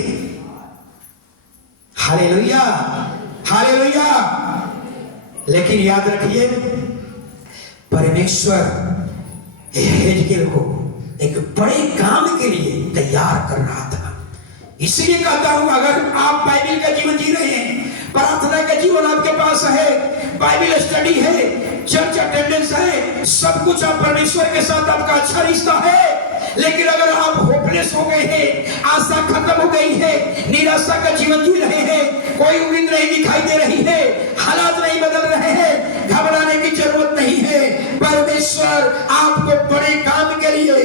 Hallelujah, hallelujah. लेकिन याद रखिए, परमेश्वर हेजकेल को एक बड़े काम के लिए तैयार कर रहा था। इसलिए कहता हूं, अगर आप बाइबल का जीवन जी रहे हैं, प्रार्थना का जीवन आपके पास है, बाइबल स्टडी है, चर्च अटेंडेंस है, सब कुछ आप परमेश्वर के साथ आपका अच्छा रिश्ता है, लेकिन अगर आप होपलेस हो गए हैं, आशा खत्म हो गई है, निराशा का जीवन जी रहे हैं, कोई उम्मीद नहीं दिखाई दे रही है, हालात नहीं बदल रहे हैं, घबराने की जरूरत नहीं है। परमेश्वर आपको बड़े काम के लिए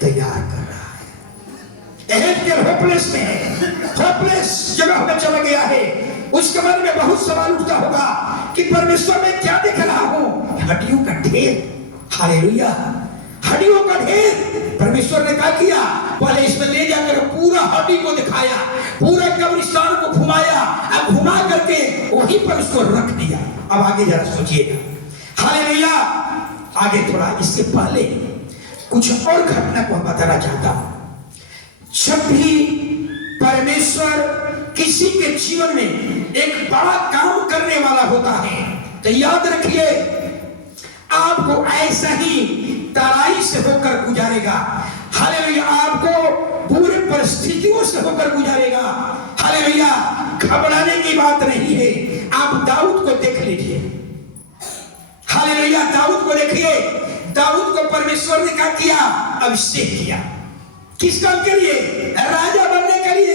तैयार कर रहा है। एहेजकेल होपलेस में है, होपलेस जगह में चला गया है। उसके मन में बहुत सवाल उठता होगा कि परमेश्वर में क्या देख रहा हूं? हड्डियों का ढेर। हालेलुया, हड्डियों का ढेर। परमेश्वर ने क्या किया? पहले इसमें ले जाकर पूरा हड्डी को दिखाया, पूरा कब्रिस्तान को घुमाया, अब घुमा करके वहीं पर उसको रख दिया। अब आगे जरा सोचिएगा। हालेलुया। आगे थोड़ा इससे पहले कुछ और घटना को बताना चाहता हूं। जब भी परमेश्वर किसी के जीवन में एक बड़ा काम करने वाला होता है तो याद रखिए, आपको ऐसा ही तराई से होकर गुजारेगा। हालेलुया, आपको पूरी परिस्थितियों से होकर गुजारेगा। हालेलुया, घबराने की बात नहीं है। आप दाऊद को देख लीजिए। हालेलुया, दाऊद को देखिए। दाऊद को परमेश्वर ने क्या किया? अभिषेक किया। किस काम के लिए? राजा बनने के लिए।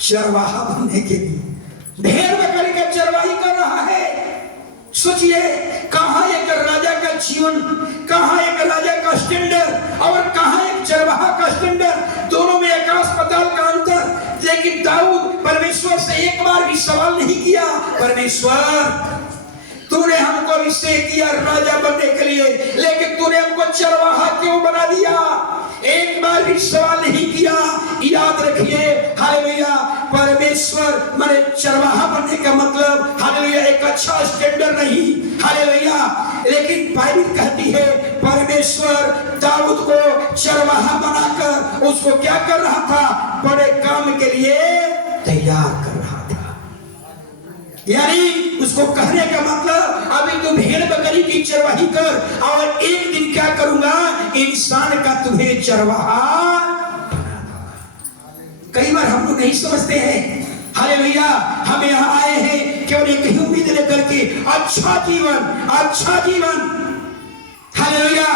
चरवाहा बनने के लिए, भेड़ बकरी का चरवाही कर रहा है। सोचिए, कहां एक राजा का जीवन, कहां एक राजा का स्टैंडर्ड और कहां एक चरवाहा का स्टैंडर्ड, दोनों में आकाश पाताल का अंतर। लेकिन दाऊद परमेश्वर से एक बार भी सवाल नहीं किया, परमेश्वर तूने हमको निश्चय किया राजा बनने के लिए, लेकिन तूने हमको चरवाहा क्यों बना दिया? एक बार भी सवाल नहीं किया। याद रखिए, हालेलुया, परमेश्वर माने चरवाहा बनने का मतलब हालेलुया एक अच्छा स्टैंडर्ड नहीं, हालेलुया। लेकिन बाइबल कहती है परमेश्वर दाऊद को चरवाहा बनाकर उसको क्या कर रहा था? बड़े काम के लिए तैयार कर रहा था। यानी उसको कहने का मतलब अभी तू भेड़ बकरी की चरवाही कर और एक दिन क्या करूंगा, इंसान का तुम्हें चरवाहा बना दूंगा। कई बार हम लोग नहीं समझते हैं, हालेलुया, हम यहाँ आए हैं केवल एक ही उम्मीद लेकर के अच्छा जीवन, हालेलुया।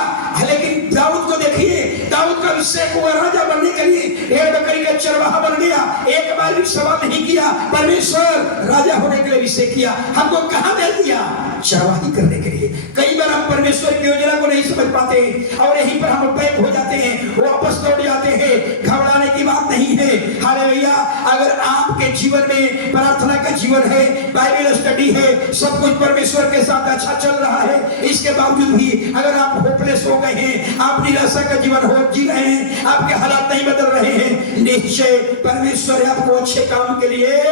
लेकिन दाऊद को देखिए, दाऊद का अभिषेक हुआ राजा बनने के लिए, भेड़ बकरी का चरवाहा बन गया। एक बार भी सवाल नहीं किया, परमेश्वर राजा होने के लिए अभिषेक किया, हमको कहां भेज दिया? चरवाही करने के लिए। कई बार हम परमेश्वर की योजना को नहीं समझ पाते और यहीं पर हम बैक हो जाते हैं, वापस लौट जाते हैं। घबराने की बात नहीं है, हालेलुया। अगर आपके जीवन में प्रार्थना का जीवन है, बाइबल स्टडी है, सब कुछ परमेश्वर के साथ अच्छा चल रहा है, इसके बावजूद भी अगर आप होपलेस हो गए हैं, आप निराशा का जीवन हो जी रहे हैं, आपके हालात नहीं बदल रहे हैं, निश्चय परमेश्वर आपको अच्छे काम के लिए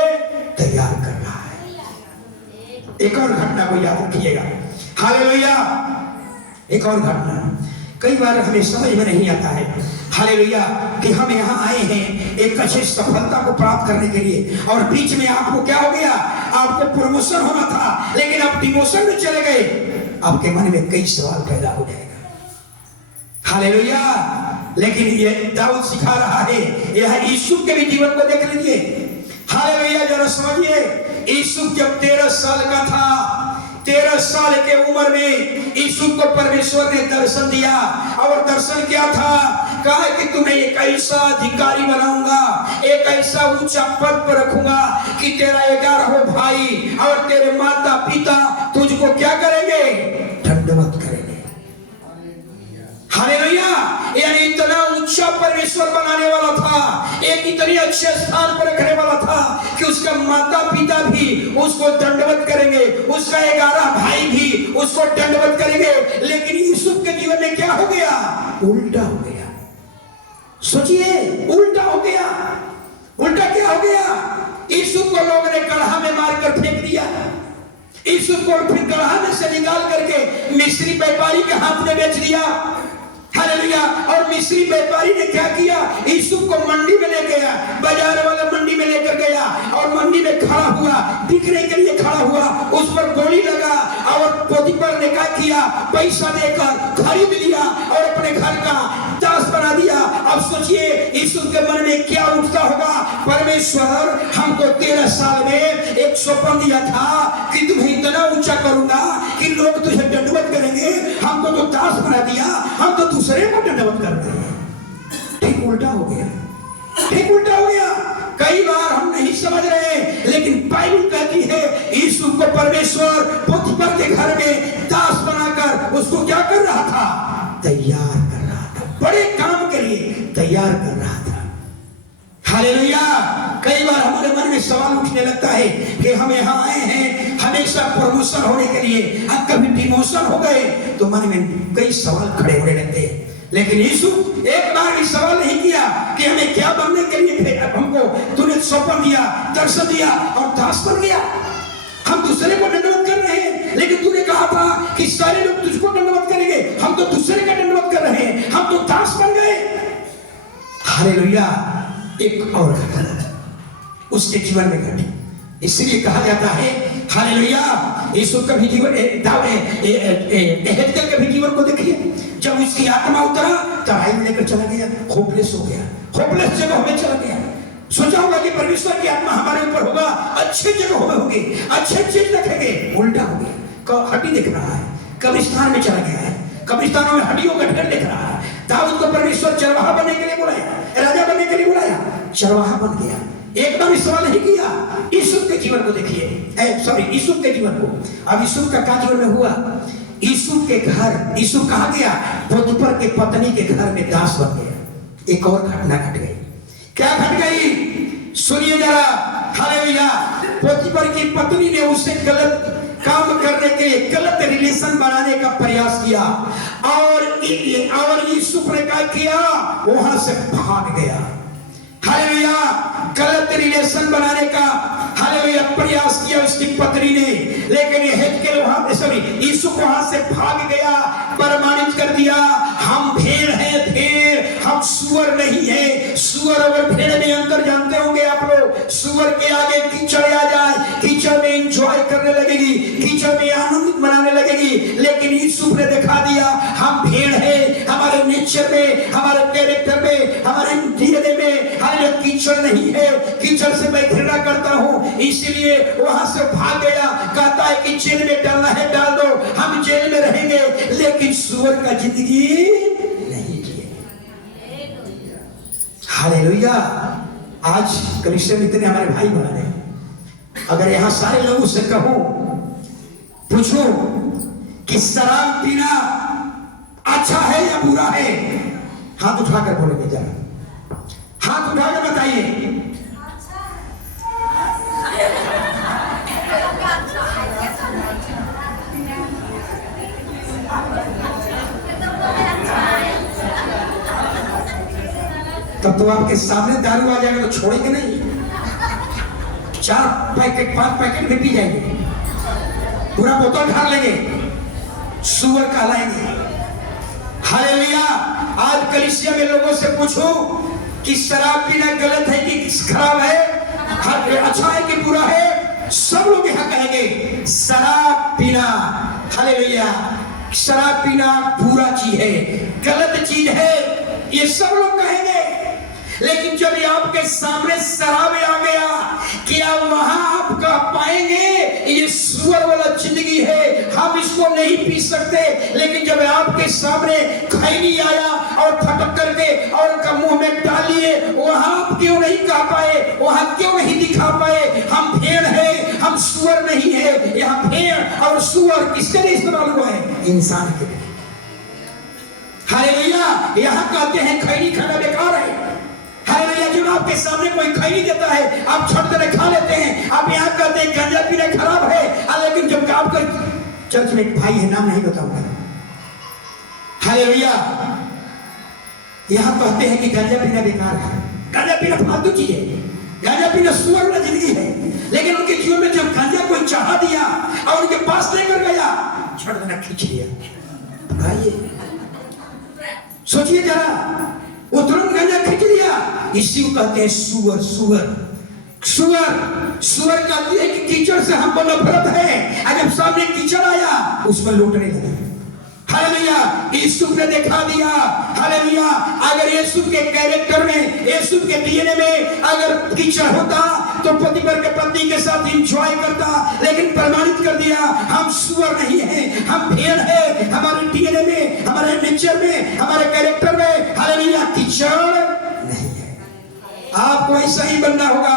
तैयार कर रहा है। एक और घटना को याद रखिएगा, हालेलुया। एक और घटना, कई बार हमें समझ में नहीं आता है, हालेलुया, कि हम यहाँ आए हैं एक अच्छी सफलता को प्राप्त करने के लिए और बीच में आपको क्या हो गया? आपको प्रमोशन होना था, लेकिन आप डिमोशन में चले गए। आपके मन में कई सवाल पैदा हो जाएगा, हालेलुया। लेकिन ये दाऊद सिखा रहा है, यह यूसुफ के भी जीवन को देख लीजिए, हालेलुया। जरा समझिए, यूसुफ जब 13 साल का था, 13 साल के उम्र में यूसुफ को परमेश्वर ने दर्शन दिया और दर्शन क्या था? कहा कि तुम्हें एक ऐसा अधिकारी बनाऊंगा, एक ऐसा ऊंचा पद पर रखूंगा कि तेरा 11 भाई और तेरे माता पिता तुझको क्या करेंगे? दंडवत करेंगे, हालेलुया। यानी इतना ऊंचा परमेश्वर बनाने वाला था, एक इतने अच्छे स्थान पर रखने वाला था कि उसका माता पिता भी उसको दंडवत करेंगे, उसका 11 भाई भी उसको दंडवत करेंगे। लेकिन यूसुफ के जीवन में क्या हो गया? उल्टा हो गया। सोचिए, उल्टा हो गया। उल्टा क्या हो गया? यूसुफ को लोगों ने कड़हा में मारकर फेंक दिया, यूसुफ को फिर कड़हा में से निकाल करके मिस्री व्यापारी के हाथ में बेच दिया, हालेलुया। और मिस्री व्यापारी ने क्या किया? यूसुफ को मंडी में ले गया, बाजार वाला मंडी में लेकर गया और मंडी में खड़ा हुआ, बिकने के लिए खड़ा हुआ, उस पर गोली लगा और पोतीफर ने क्या किया? पैसा देकर खरीद लिया और अपने घर का दास बना दिया। अब सोचिए यूसुफ के मन में क्या उठता होगा? परमेश्वर हमको 13 साल में एक सौंपन दिया था कि तुम्हें इतना ऊंचा करूंगा कि लोग तुझे दंडवत करेंगे, हमको तो दास बना दिया, हम तो दूसरे को दंडवत करते हैं। ठीक उल्टा हो गया, ठीक उल्टा हो गया। कई बार हम नहीं समझ रहे, लेकिन बाइबल कहती है यूसुफ को परमेश्वर पोतीफर के घर में दास बनाकर उसको क्या कर रहा था? तैयार कर रहा था, बड़े काम के लिए तैयार कर रहा था, हालेलुया। कई बार हमारे मन में सवाल उठने लगता है कि हम यहाँ आए हैं हमेशा प्रमोशन होने के लिए, अब कभी डिमोशन हो गए तो मन में कई सवाल खड़े होने लगते हैं। लेकिन यूसुफ एक बार भी सवाल नहीं किया कि हमें क्या बनने के लिए हमको तूने सौंपन दिया, दर्शन दिया और दास बन गया। हम दूसरे को दंडवत कर रहे हैं, लेकिन तूने कहा था कि सारे लोग तुझको दंडवत करेंगे, हम तो दूसरे का दंडवत कर रहे हैं, हम तो दास बन गए, हालेलुया। एक और घटना उसके जीवन में घटी, इसलिए कहा जाता है, हालेलुया, यूसुफ का भी जीवन, एहेजकेल के भी जीवन को देखिए। जब उसकी आत्मा उतरा तराई में लेकर चला गया, होपलेस हो गया, होपलेस जगह में चला गया। सोचा होगा कि परमेश्वर की आत्मा हमारे ऊपर होगा, अच्छे जगह में होगी, अच्छे चीज रखेंगे, उल्टा हो गया। हड्डी दिख रहा है, कब्रिस्तान में चला गया है, कब्रिस्तानों में हड्डियों का ढेर दिख रहा है। दाऊद को परमेश्वर चरवाहा बनने के लिए बुलाया, राजा बनने के लिए बुलाया, चरवाहा बन गया। एक बार सवाल नहीं किया। यूसुफ के जीवन को देखिए, यूसुफ के जीवन को। अब यूसुफ का क्या जीवन में हुआ? यूसुफ के घर, यूसुफ कहाँ गया? पोतीफर के पत्नी के घर में दास बन गया। एक और घटना घट गई। क्या घट गई? सुनिए जरा। हालेलुया। पोतीफर की पत्नी ने उससे गलत काम करने के लिए, गलत रिलेशन बनाने का प्रयास किया और यूसुफ ने क्या किया? वहां से भाग गया। हालेलुया। गलत रिलेशन बनाने का हालेलुया प्रयास किया उसकी पत्नी ने, लेकिन यूसुफ वहां से भाग गया। प्रमाणित कर दिया, हम भेड़ हैं, भेड़, हम सुअर नहीं है। सुअर और भेड़ में अंतर जानते होंगे आप लोग। सुअर के आगे कीचड़ आ जाए, कीचड़ में एंजॉय करने लगेगी, कीचड़ में आनंद मनाने लगेगी। लेकिन यूसुफ ने दिखा दिया, हम भेड़ है, हमारे नेचर में, हमारे कैरेक्टर में, हमारे डीएनए में कीचड़ नहीं है। कीचड़ से मैं घृणा करता हूं, इसीलिए वहां से भाग गया। कहता है कि जेल में डालना है डाल दो, हम जेल में रहेंगे, लेकिन सुअर का जिंदगी नहीं जिए। हालेलुया। आज क्रिश्चियन इतने हमारे भाई बने, अगर यहां सारे लोगों से कहूं, पूछो कि शराब पीना अच्छा है या बुरा है, हाथ उठाकर बोलेंगे। जरा हाथ उठाकर बताइए। तब तो आपके सामने दारू आ जाएगा तो छोड़ेंगे नहीं। 4 पैकेट 5 पैकेट में पी जाएंगे, पूरा बोतल ढाल लेंगे, सुअर कहलाएंगे। हालेलुया। आज कलीसिया में लोगों से पूछो कि शराब पीना गलत है कि खराब है, अच्छा है कि बुरा है, सब लोग यहाँ कहेंगे शराब पीना, हालेलुया, शराब पीना बुरा चीज है, गलत चीज है, ये सब लोग कहेंगे। लेकिन जब ये आपके सामने शराब आ गया, क्या वहां आप कह पाएंगे ये सुअर वाला जिंदगी है, हम इसको नहीं पी सकते? लेकिन जब आपके सामने खैनी आया और फटक करके और उनका मुंह में डालिए, वहां आप क्यों नहीं कह पाए, वहां क्यों नहीं दिखा पाए हम भेड़ है, हम सुअर नहीं है? यहाँ भेड़ और सुअर किसके लिए इस्तेमाल हुआ है? इंसान के लिए। हालेलुया। यहाँ कहते हैं खैनी खाना बेकार है। हालेलुया। जब आपके सामने कोई खैनी देता है, आप छट कर खा लेते हैं। आप यहाँ कहते हैं गांजा पीना खराब है, लेकिन जब आपका चर्च में एक भाई है, नाम नहीं बताऊंगा, हालेलुया, यहाँ कहते हैं कि गांजा पीना बेकार है, गांजा पीना फालतू चीज है, गांजा पीना सुअर वाला जिंदगी है। लेकिन उनके जीवन में जब गांजा कोई चाह दिया और उनके पास लेकर गया, छट देना खींच लिया। आइए सोचिए जरा, वो तुरंत गांजा खींच लिया। इसी को कहते हैं सुअर। सुअर सुअर सुअर कहती है कि कीचड़ से हमको नफरत है, और जब सामने कीचड़ आया उसमें लौटने लगे। हालेलुया। यूसुफ ने दिखा दिया। हालेलुया। अगर यूसुफ के कैरेक्टर में, यूसुफ के डीएनए में अगर कीचड़ होता तो पोतीफर के पत्नी के साथ एंजॉय करता, लेकिन प्रमाणित कर दिया हम सुअर नहीं है, हम भेड़ है। हमारे डीएनए में, हमारे नेचर में, हमारे कैरेक्टर में हालेलुया कीचड़ नहीं है। आपको ऐसा ही बनना होगा।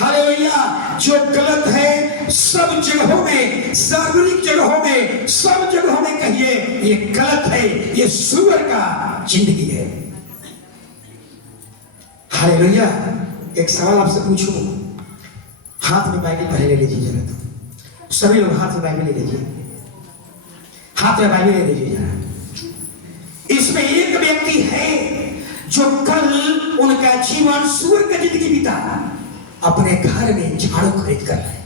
हालेलुया। जो गलत है सब जगहों में, सार्वजनिक जगहों में, सब जगहों में कहिए ये गलत है, ये सुअर का जिंदगी है। हालेलुया। एक सवाल आपसे पूछूं, हाथ में बाइबल पहले ले लीजिए जरा, तो सभी लोग हाथ में बाइबल ले लीजिए, हाथ में बाइबल ले लीजिए जरा। इसमें एक व्यक्ति है जो कल उनका जीवन सुअर का जिंदगी बीता, अपने घर में झाड़ू खरीद कर लाए।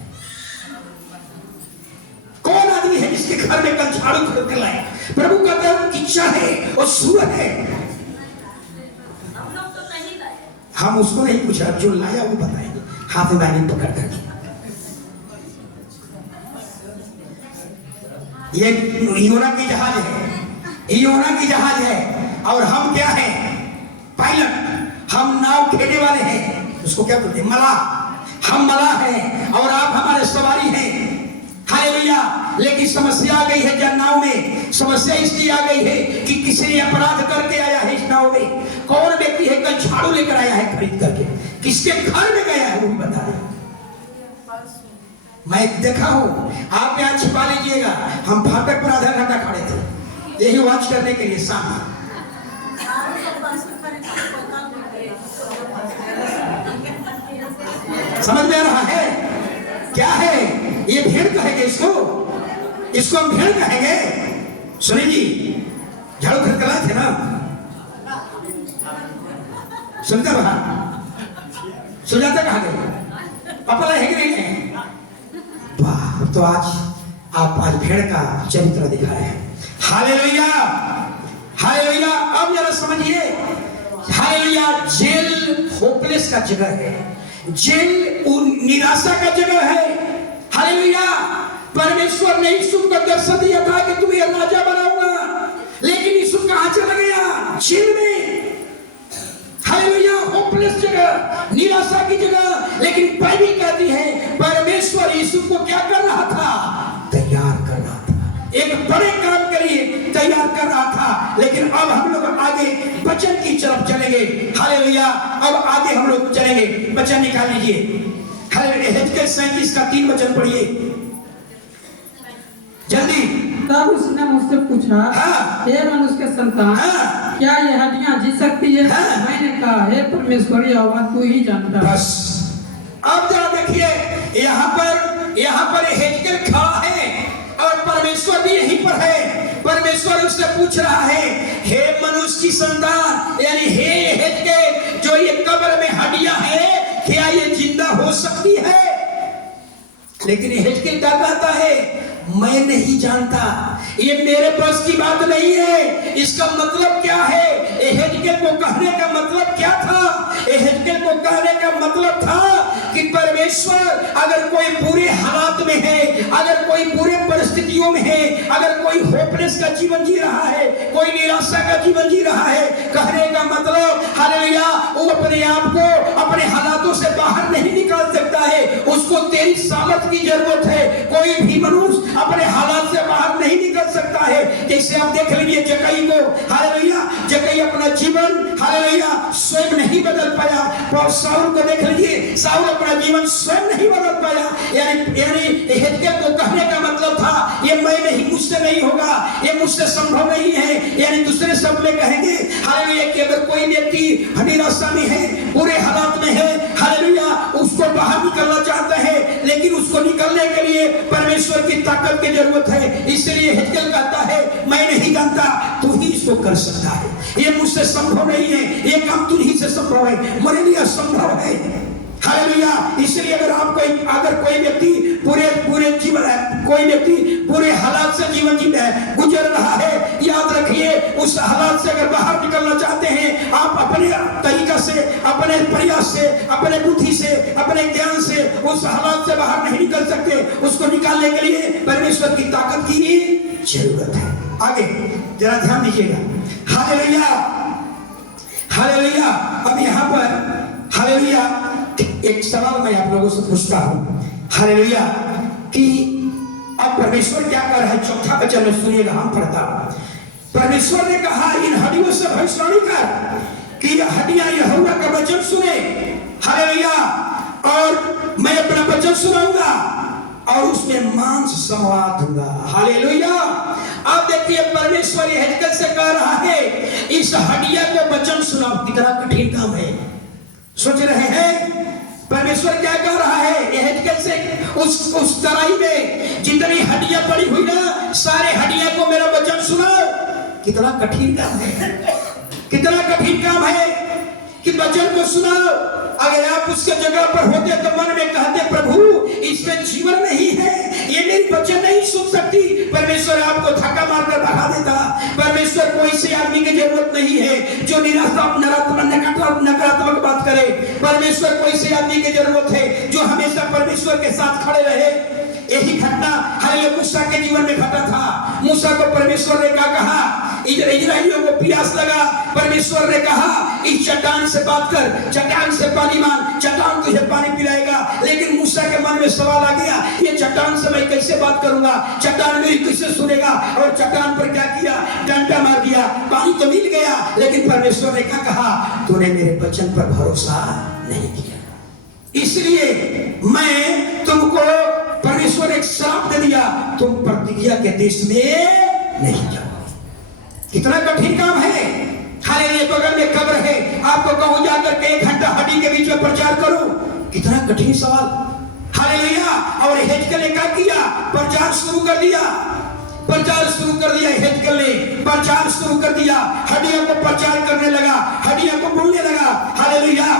कौन आदमी है जिसके घर में कल झाड़ू खरीद कर लाए? प्रभु कहता है कीचड़ है और सुअर है। हम उसको नहीं पूछा, जो लाया वो बताएंगे। हाथ में बाइबल पकड़ करके, ये योना की जहाज है, योना की जहाज है, और हम क्या है? पायलट। हम नाव खेलने वाले हैं, उसको क्या बोलते हैं? मलाह। हम मलाह हैं और आप हमारे सवारी हैं। हालेलुया। लेकिन समस्या आ गई है जब नाव में, समस्या इसलिए आ गई है कि किसी ने अपराध करके आया है इस नाव में। कौन व्यक्ति है कल झाड़ू लेकर आया है खरीद करके, किसके घर में गया है वो भी बता दे। मैं देखा हूं, आप यहाँ छिपा लीजिएगा, हम फाटक पर आधा घंटा खड़े थे यही वॉच करने के लिए सामने। समझ में आ रहा है क्या है ये? भेड़ कहेंगे इसको हम भेड़ कहेंगे। सुनिए जी, झाड़ू खरीद कर लाए थे ना, सुनते रहा, सुजाता कहा गए, पापा लाए है कि नहीं है? वाह, तो आज भेड़ का चरित्र दिखा रहे हैं। Hallelujah, hallelujah. अब जरा समझिए, हालेलुया, जेल होपलेस का जगह है, जेल निराशा का जगह है। हालेलुया। परमेश्वर ने यीशु को दर्शन दिया था कि तुम्हें राजा बनाऊंगा, लेकिन यीशु कहां चला गया? जेल में। हालेलुया, होपलेस जगह, निराशा की जगह। लेकिन बाइबल कहती है परमेश्वर यीशु को क्या कर रहा था? तैयार कर रहा था, एक बड़े काम के लिए तैयार कर रहा था। लेकिन अब हम लोग आगे वचन की तरफ चलेंगे। हालेलुया, अब आगे हम लोग चलेंगे। वचन निकाल लीजिए, हालेलुया, हेजकेल 37 का 3 वचन पढ़िए जल्दी। तब उसने मुझसे पूछा, हे मनुष्य के संतान, क्या ये हड्डियां जी सकती है? मैंने कहा, हे परमेश्वर यहोवा तू ही जानता। बस अब जरा देखिए, यहाँ पर हेजकेल खड़ा है और परमेश्वर भी यहीं पर है। परमेश्वर उससे पूछ रहा है, हे मनुष्य की संतान, यानी हे हेजकेल, जो ये कब्र में हड्डियां हैं, क्या ये जिंदा हो सकती है? लेकिन हेजकेल क्या कहता है? मैं नहीं जानता, ये मेरे बस की बात नहीं है। इसका मतलब क्या है? हेजकेल को कहने का मतलब क्या था? हेजकेल को कहने का मतलब था कि परमेश्वर अगर कोई बुरे हालात में है, अगर कोई बुरे परिस्थितियों में है, अगर कोई होपलेस का जीवन जी रहा है, कोई निराशा का जीवन जी रहा है, कहने का मतलब हालेलुया, वो अपने आप को अपने हालातों से बाहर नहीं निकाल सकता है, उसको तेरी सामर्थ की जरूरत है। कोई भी मनुष्य अपने हालात से बाहर नहीं निकल सकता है। जैसे आप देख लीजिए जक्कई को, हालेलुया, जक्कई अपना जीवन हालेलुया स्वयं नहीं बदल पाया। और शाऊल को देख लीजिए, शाऊल अपना जीवन स्वयं नहीं बदल पाया। यानी हेजकेल को कहने का मतलब था, ये मैं नहीं, मुझसे नहीं होगा, ये मुझसे संभव नहीं है। यानी दूसरे शब्द में कहेंगे हालेलुया कि अगर कोई व्यक्ति निराशा में है, बुरे हालात में है, हालेलुया, उसको बाहर निकलना चाहता है, लेकिन उसको निकलने के लिए परमेश्वर की ताकत की जरूरत है। इसलिए हेजकेल कहता है, मैं नहीं जानता, तू ही इसको कर सकता है, ये मुझसे संभव नहीं है, ये काम तू ही से संभव है, मेरे लिए संभव है। हालेलुया। इसलिए अगर कोई व्यक्ति पूरे जीवन है, कोई व्यक्ति पूरे हालात से जीवन गुजर रहा है, याद रखिए, उस हालात से अगर बाहर निकलना चाहते हैं, आप अपने तरीका से, अपने प्रयास से, अपने बुद्धि से, अपने ज्ञान से उस हालात से बाहर नहीं निकल सकते। उसको निकालने के लिए परमेश्वर की ताकत की जरूरत है। आगे जरा ध्यान दीजिएगा। Hallelujah, hallelujah. अब यहाँ पर हालेलुया एक सवाल मैं आप लोगों से पूछता हूं, हालेलुया, कि अब परमेश्वर क्या कर रहा है? चौथा वचन में सुनिएगा, हम पढ़ता। परमेश्वर ने कहा, इन हड्डियों से भविष्यवाणी कर कि ये हड्डियां यहोवा का वचन सुने। हालेलुया। और मैं अपना वचन सुनाऊंगा और उसमें मांस समवा दूंगा। हालेलुया। अब देखिए, परमेश्वर हेजकेल से कह रहा है, इस हड्डियां को वचन सुनाओ। कितना कठिन काम है, सोच रहे हैं? परमेश्वर क्या कह रहा है हेजकेल से? उस तराई में जितनी हड्डियां पड़ी हुई ना, सारे हड्डियां को मेरा वचन सुनाओ। कितना कठिन काम है, कितना कठिन काम है कि वचन को सुनाओ। अगर आप उसके जगह पर होते तो मन में कहते, प्रभु इसमें जीवन नहीं है, ये मेरी वचन नहीं सुन सकती। परमेश्वर आपको धक्का मारकर भगा देता। परमेश्वर को ऐसे आदमी की जरूरत नहीं है जो नकारात्मक बात करे। परमेश्वर को ऐसे आदमी की जरूरत है जो हमेशा परमेश्वर के साथ खड़े रहे। यही घटना हालेलुया मूसा के जीवन में घटा था। मूसा को परमेश्वर ने क्या कहा, इजराइलियों को प्यास लगा, परमेश्वर ने कहा इस चट्टान से बात कर, चट्टान से पानी मांग, चट्टान तुझे पानी पिलाएगा। लेकिन मूसा के मन में सवाल आ गया, ये चट्टान से मैं कैसे बात करूंगा, चट्टान मेरी कैसे सुनेगा। और चट्टान पर क्या किया, डंडा मार दिया, पानी तो मिल गया। लेकिन परमेश्वर ने क्या कहा, तूने मेरे वचन पर भरोसा नहीं किया, इसलिए मैं तुमको, परमेश्वर एक श्राप दे दिया, तुम प्रतिज्ञा के देश में नहीं जाओ। कितना कठिन काम है। हालेलुया, बगल में कब्र है, आपको कहूं जाकर के 1 घंटा हड्डी के बीच में प्रचार करो, कितना कठिन सवाल। हालेलुया। और हेजकेल ने क्या किया, प्रचार शुरू कर दिया, प्रचार शुरू कर दिया। हेजकेल ने प्रचार शुरू कर दिया, हड्डियों को प्रचार करने लगा, हड्डियों को बोलने लगा। हालेलुया।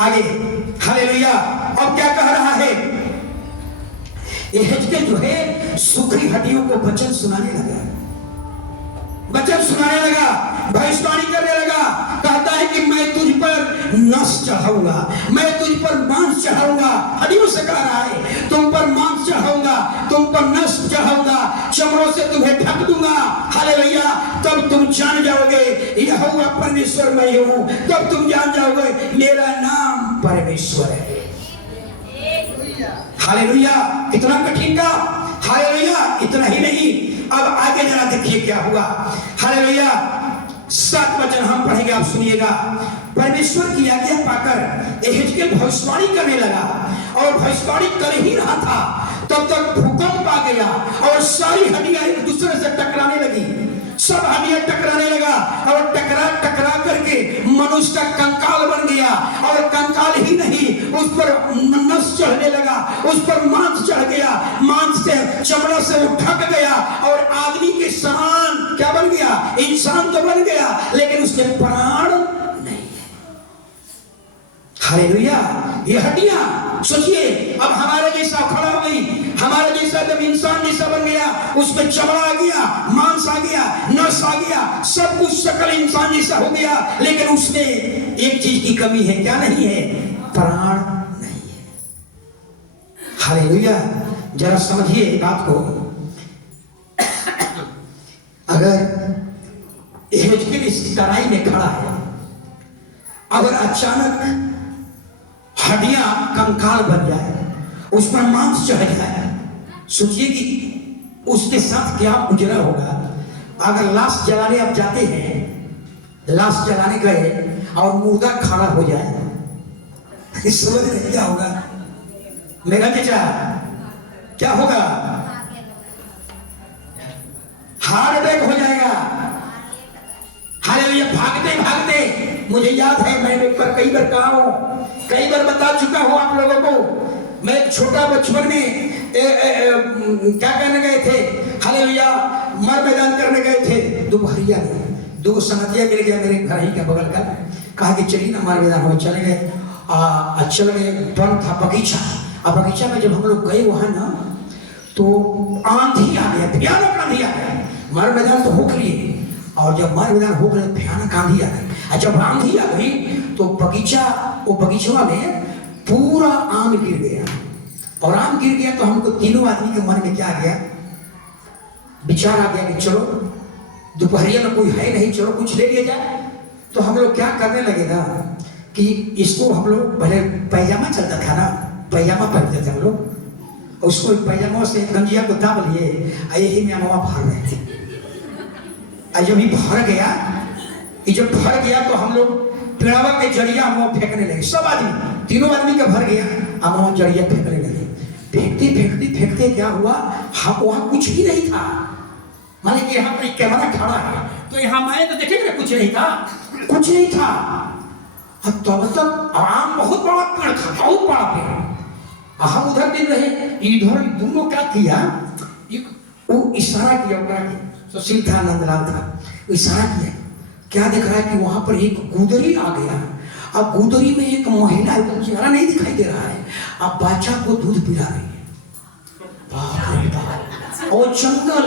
आगे हालेलुया। अब क्या कह रहा है, हेजकेल जो है सूखी हड्डियों को वचन सुनाने लगा, वचन सुनाने लगा, भविष्यवाणी करने लगा। कहता है कि मैं तुझ पर नस चढ़ाऊंगा, मैं तुझ पर मांस चढ़ाऊंगा। हड्डियों से कह रहा है, तुम पर मांस चढ़ाऊंगा, तुम पर नस चढ़ाऊंगा, चमड़ों से तुम्हें ढक दूंगा। हालेलुया। तब तुम जान जाओगे यहोवा परमेश्वर मैं हूं, तब तुम जान जाओगे मेरा नाम परमेश्वर है। हालेलुया। कितना कठिन का। हालेलुया। इतना ही नहीं, अब आगे जरा देखिए क्या हुआ। हालेलुया। 7 वचन हम पढ़ेंगे, आप सुनिएगा। परमेश्वर की आज्ञा पाकर हेजकेल भविष्यवाणी करने लगा, और भविष्यवाणी कर ही रहा था तब तक भूकंप आ गया और सारी हड्डियां एक दूसरे से टकराने लगी, सब हड्डियां टकराने लगा, और टकरा टकरा करके मनुष्य का कंकाल बन गया। और कंकाल ही नहीं, उस पर नस चढ़ने लगा, उस पर मांस चढ़ गया, मांस से चमड़ा से वो ढक गया, और आदमी के समान क्या बन गया, इंसान तो बन गया, लेकिन उसके प्राण नहीं। हालेलुया। ये हड्डियां सोचिए, अब हमारे जैसा खड़ा हो गई, हमारे जैसा जब इंसान जैसा बन गया, उसमें चमड़ा आ गया, मांस आ गया, नस आ गया, सब कुछ शकल इंसान जैसा हो गया, लेकिन उसमें एक चीज की कमी है। क्या नहीं है, प्राण नहीं है। हालेलुया। जरा समझिए बात को। अगर हेजकेल इस तराई में खड़ा है, अगर अचानक हड्डियां कंकाल बन जाए, उस पर मांस चढ़ जाए, सोचिए कि उसके साथ क्या गुजरा होगा। अगर लाश जलाने आप जाते हैं, लाश जलाने गए और मुर्दा खड़ा हो जाए, समझ रहे क्या होगा मेरा चचा, क्या होगा, हार्ट अटैक हो जाएगा। हालेलुया। भागते भागते, मुझे याद है, मैं एक बार कई बार कहा हूं, कई बार बता चुका हूं आप लोगों को। मैं छोटा बचपन में क्या करने गए थे, हालेलुया, मर मैदान करने गए थे। दोपहरिया में 2 संगतिया मिल गया मेरे घर ही के बगल का, कहा कि चलिए ना मर मैदान। हम चले गए, चल गए। वन था बगीचा, और बगीचा में जब हम लोग गए वहां ना, तो आंधी आ गया, भयानक आंधी आ गया। मर मैदान तो होक लिए, और जब मर मैदान हो गए, भयानक आंधी आ गई। और जब आंधी आ गई तो बगीचा, वो बगीचा में पूरा आम गिर गया, और आम गिर गया तो हमको तीनों आदमी के मन में क्या आ गया, विचार आ गया कि चलो दोपहरिया में कोई है नहीं, चलो कुछ ले लिया जाए। तो हम लोग क्या करने लगे ना कि इसको हम लोग, पहले पैजामा चलता था ना, पैजामा पहनते थे हम लोग, उसको पैजामा से गंजिया को दाब लिए, यही में अमवा भर रहे थे। जब ये भर गया, जब भर गया तो हम लोग पेड़वा के जड़िया हम फेंकने लगे, सब आदमी, तीनों आदमी का भर गया, हम जड़िया फेंकने लगे। फेंकते फेंकते फेंकते क्या हुआ, हम वहां कुछ भी नहीं था। माने कि यहाँ पर कैमरा खड़ा है, तो यहाँ मैं तो देखे कुछ नहीं था, कुछ नहीं था। अब तब तक आम बहुत बड़ा पेड़ था, बहुत बड़ा पेड़। हम उधर दिन रहे, इधर दोनों क्या किया, वो इशारा किया, सुशील था, नंदलाल था, इशारा किया। क्या दिख रहा है कि वहां पर एक गुदरी आ गया। अब गुदरी में एक महिला, चेहरा नहीं दिखाई दे रहा है, अब बच्चा को दूध पिला रही है। बाप रे बाप। और जंगल,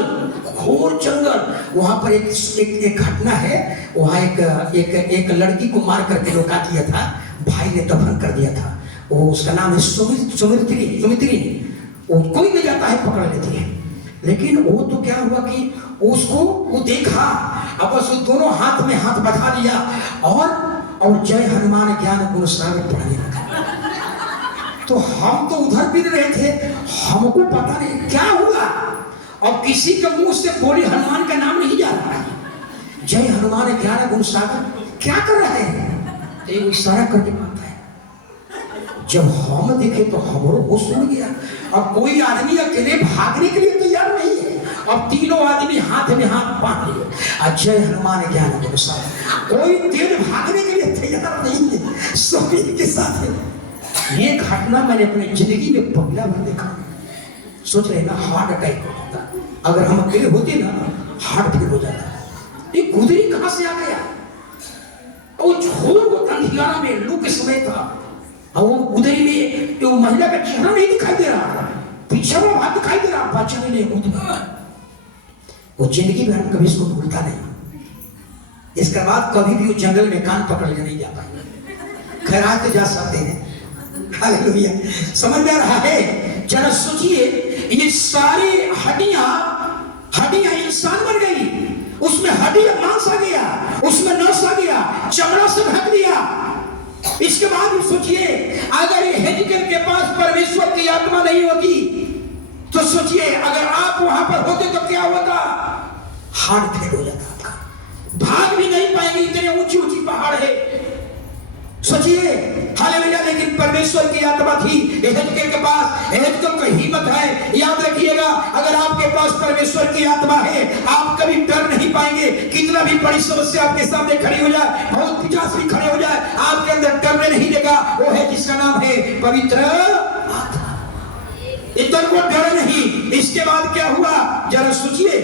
घोर जंगल, वहां पर एक घटना है, वहां एक लड़की को मार करके रोका दिया था, भाई ने दफन कर दिया था। वो उसका नाम है सुमित्री। वो कोई भी जाता है पकड़ लेती है। लेकिन वो तो क्या हुआ कि उसको वो देखा, अब बस दोनों हाथ में हाथ बढ़ा लिया और जय हनुमान ज्ञान गुण सागर पढ़ने लगा। तो हम तो उधर भी रहे थे, हमको पता नहीं क्या हुआ, और किसी के मुंह से बोली हनुमान का नाम नहीं जा रहा है, जय हनुमान ज्ञान गुण सागर क्या कर रहे हैं, तो वो इशारा करके मानता है। जब हम देखे तो हमारो होश उड़ गया। अब कोई आदमी अकेले भागने के लिए तैयार नहीं है, अब तीनों आदमी हाथ में हाथ बांध लिए, जय हनुमान ज्ञान गुण सागर। कोई तेज भागने के लिए तैयार नहीं है, सभी के साथ है। ये घटना मैंने अपनी जिंदगी में पहला बार देखा। सोच रहे ना हार्ट अटैक हो जाता, अगर हम अकेले होते ना हार्ट फेल हो जाता। ये गुदरी कहां से आ गया, वो झोर अंधियारा में लू के समय था, और वो गुदरी में तो महिला का चेहरा नहीं दिखाई दे रहा, पीछे वो हाथ दिखाई दे रहा, बच्चा ने कूद गया। वो जिंदगी में हम कभी इसको भूलता नहीं। इसके बाद कभी भी वो जंगल में कान पकड़ के नहीं जा पाएंगे। खैर आज तो जा सकते हैं, हालेलुया। समझ में आ रहा है? जरा सोचिए, ये सारी हड्डियां इंसान बन गई, उसमें हड्डी मांस आ गया, उसमें नस आ गया, चमड़ा से ढक दिया। इसके बाद भी सोचिए, अगर ये हेजकेल के पास परमेश्वर की आत्मा नहीं होती तो सोचिए अगर आप वहां पर होते तो क्या होता, हार्ट फेल हो जाता आपका, भाग भी नहीं पाएंगे, इतने ऊंची ऊंची पहाड़ है। सोचिए, हालेलुया। लेकिन परमेश्वर की आत्मा थी हेजकेल के पास। हेजकेल को हिम्मत है, याद रखिएगा, अगर आपके पास परमेश्वर की आत्मा है आप कभी डर नहीं पाएंगे। कितना भी बड़ी समस्या आपके सामने खड़ी हो जाए, बहुत पिचास भी खड़े हो जाए, आपके अंदर डरने नहीं देगा। वो है जिसका नाम है पवित्र आत्मा। इतना को डर नहीं। इसके बाद क्या हुआ जरा सोचिए,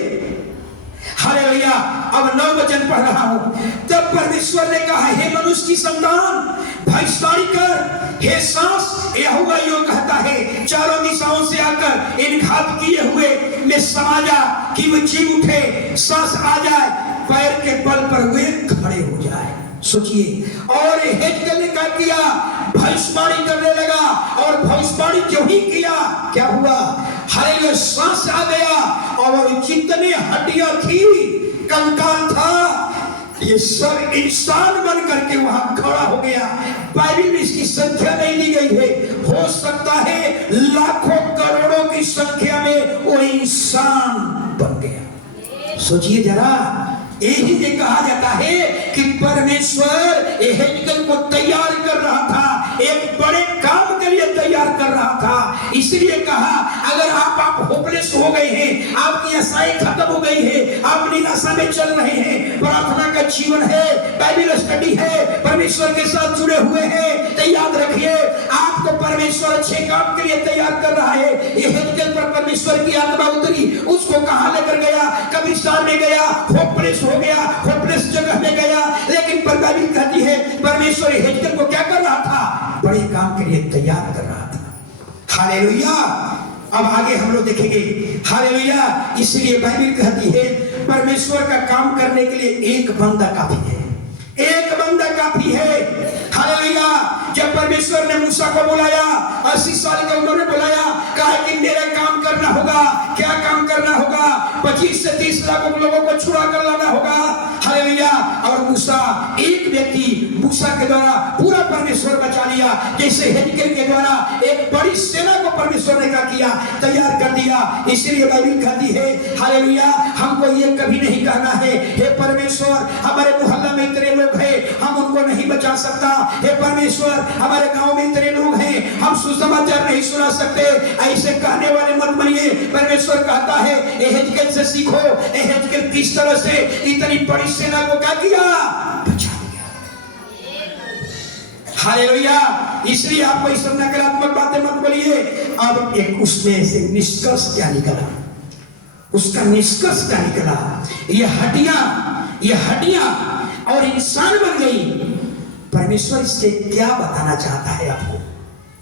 हालेलुया। अब 9 वचन पढ़ रहा हूं। तब परमेश्वर ने कहा, हे मनुष्य की संतान, भविष्यवाणी कर, हे सांस, यहोवा यूं कहता है, चारों दिशाओं से आकर इन घात किए हुए में समा जा, कि वो जी उठे, सांस आ जाए, पैर के बल पर वे खड़े हो जाए। सोचिए, और हेजकेल ने क्या किया, भविष्यवाणी करने लगा, और भविष्यवाणी जो ही किया क्या हुआ, हालेलुया, सांस आ गया, और जितने हड्डियां थी, कंकाल था, ये सब इंसान बन करके वहां खड़ा हो गया। बाइबल में इसकी संख्या नहीं दी गई है, हो सकता है लाखों करोड़ों की संख्या में वो इंसान बन गया। सोचिए जरा, यही से कहा जाता है कि परमेश्वर हेजकेल को तैयार कर रहा था, एक बड़े काम के लिए तैयार कर रहा था। इसलिए कहा, अगर आप होपलेस हो गए हैं, आपकी आशाएं खत्म हो गई है, आप निराशा में चल रहे हैं, प्रार्थना का जीवन है, बाइबल स्टडी है, परमेश्वर के साथ जुड़े हुए हैं, तो याद रखिए आपको परमेश्वर अच्छे काम के लिए तैयार कर रहा है। ये हेजकेल पर परमेश्वर की आत्मा उतरी, उसको कहां लेकर गया, कब्रिस्तान में गया, होपलेस हो गया, होपलेस जगह में गया। लेकिन बाइबल कहती है परमेश्वर हेजकेल को क्या कर रहा था, बड़े काम के लिए तैयार कर रहा था। हालेलुया। अब आगे हम लोग देखेंगे, हालेलुया। इसलिए बाइबल कहती है परमेश्वर का काम करने के लिए एक बंदा काफी है, एक बंदा काफी है। हालेलुया। जब परमेश्वर ने मूसा को बुलाया, 80 साल की उम्र में बुलाया, कहा कि मेरा काम करना होगा। क्या काम करना होगा, 25 से 30 लाख लोगों को छुड़ा कर लाना होगा। हालेलुया। और मूसा, एक व्यक्ति मूसा के द्वारा पूरा परमेश्वर बचा लिया, जैसे हेजकेल के द्वारा एक बड़ी सेना को परमेश्वर ने क्या किया, तैयार कर दिया। इसलिए बाइबल कहती है, हालेलुया, हमको ये कभी नहीं कहना है, हे परमेश्वर हमारे मोहल्ला में इतने लोग हैं, हम उनको नहीं बचा सकता। हे परमेश्वर हमारे गांव में इतने लोग हैं, हम सुसमाचार नहीं सुना सकते। ऐसे कहने वाले मत बनिए। परमेश्वर कहता है, हेजकेल से सीखो, हेजकेल किस तरह से इतनी बड़ी सेना को क्या किया, बचा दिया। हालेलुया। इसलिए आपको इस सब नकारात्मक बातें मत बोलिए। अब एक उसमें से निष्कर्ष क्या निकला, उसका निष्कर्ष क्या निकला, ये हड्डियां और इंसान बन गई। परमेश्वर इससे क्या बताना चाहता है, आपको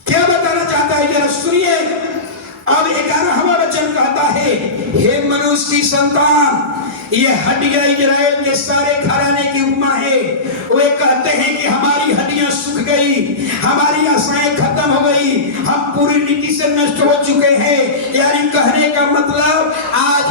क्या बताना चाहता है, जरा सुनिए। अब 11वां वचन कहता है, हे मनुष्य की संतान, ये हड्डियां इजराइल के सारे घराने की उपमा है। वे कहते हैं कि हमारी हड्डियां सूख गई, हमारी आशाएं खत्म हो गई, हम पूरी रीति से नष्ट हो चुके हैं। यानी कहने का मतलब आज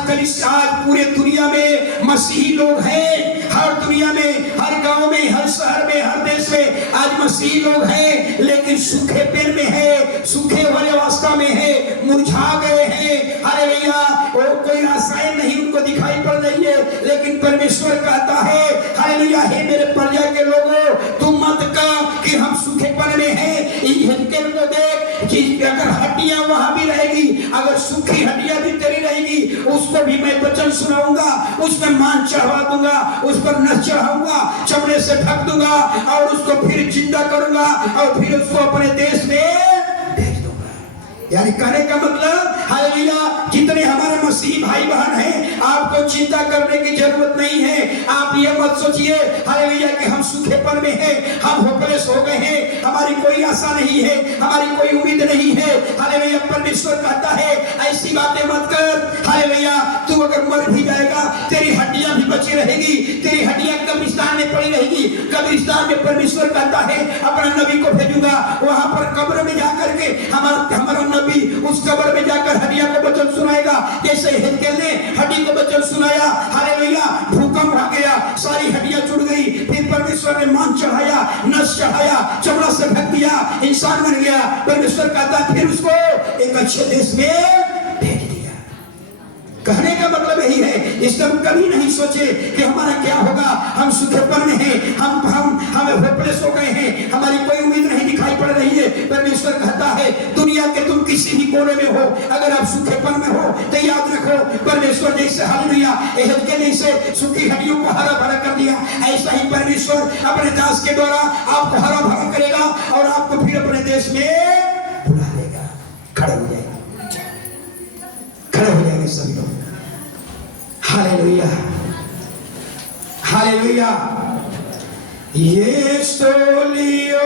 पूरे दुनिया में मसीही लोग हैं, हर दुनिया में, हर गांव में, हर शहर में, हर देश में आज मसीही लोग हैं, लेकिन सूखे पेड़ में है, सूखे वाले अवस्था में है, मुरझा गए हैं। अरे भैया, वो कोई आशाएं नहीं उनको दिखाई पड़ रही है, लेकिन परमेश्वर कहता है हालेलुया, हे मेरे प्रजा के लोगों, तुम मत कहो कि हम सूखेपन में हैं। हिजकिय्याह को देख कि अगर हड्डियां वहां भी रहेगी, अगर सूखी हड्डियां भी तेरी रहेगी, उसको भी मैं वचन सुनाऊंगा, उसमें मान चढ़वा दूंगा, उस पर न चढ़ाऊंगा, चमड़े से ढक दूंगा और उसको फिर जिंदा करूंगा और फिर उसको अपने देश में भेज दूंगा। यानी कहने का मतलब हालेलुया, जितने हमारे मसीही भाई बहन हैं, आपको चिंता करने की जरूरत नहीं है। आप ये मत सोचिए हालेलुया कि हम सूखेपन में हैं, हम होपलेस हो गए हैं, हमारी कोई आशा नहीं है, हमारी कोई उम्मीद नहीं है। हालेलुया, परमेश्वर कहता है ऐसी बातें मत कर। हालेलुया, तू अगर मर भी जाएगा, तेरी हड्डियां भी बची रहेगी, तेरी हड्डियां कब्रिस्तान में पड़ी रहेगी। कब्रिस्तान में परमेश्वर कहता है अपना नबी को भेजूंगा, वहां पर कब्र में जाकर के हमारा नबी उस कब्र में जाकर हड्डियां को वचन सुनाएगा, जैसे हिजकिय्याह ने हड्डी को वचन सुनाया। हालेलुया, भूकंप आ गया, सारी हड्डियां जुड़ गई, फिर परमेश्वर ने मान चढ़ाया, नस चढ़ाया, चमड़ा से ढक दिया, इंसान बन गया। परमेश्वर कहता फिर उसको एक अच्छे देश में भेज दिया। कहने का मतलब यही है, इसलिए हम कभी नहीं सोचे कि हमारा क्या होगा, हम सूखेपन में हैं, हम होपलेस हो गए हैं, हमारी कोई उम्मीद नहीं दिखाई पड़ रही है। परमेश्वर कहता है दुनिया के तुम किसी भी कोने में हो, अगर आप सूखेपन में हो तो याद रखो, परमेश्वर जैसे हालेलुया हिजकिय्याह जैसे सूखी हड्डियों को हरा भरा कर दिया, ऐसा ही परमेश्वर अपने दास के द्वारा आपको हरा भरा करेगा और आपको फिर अपने देश में बुला लेगा। खड़े हो जाएगा, खड़े हो जाएंगे सभी लोग। Hallelujah, hallelujah. ये सोलियो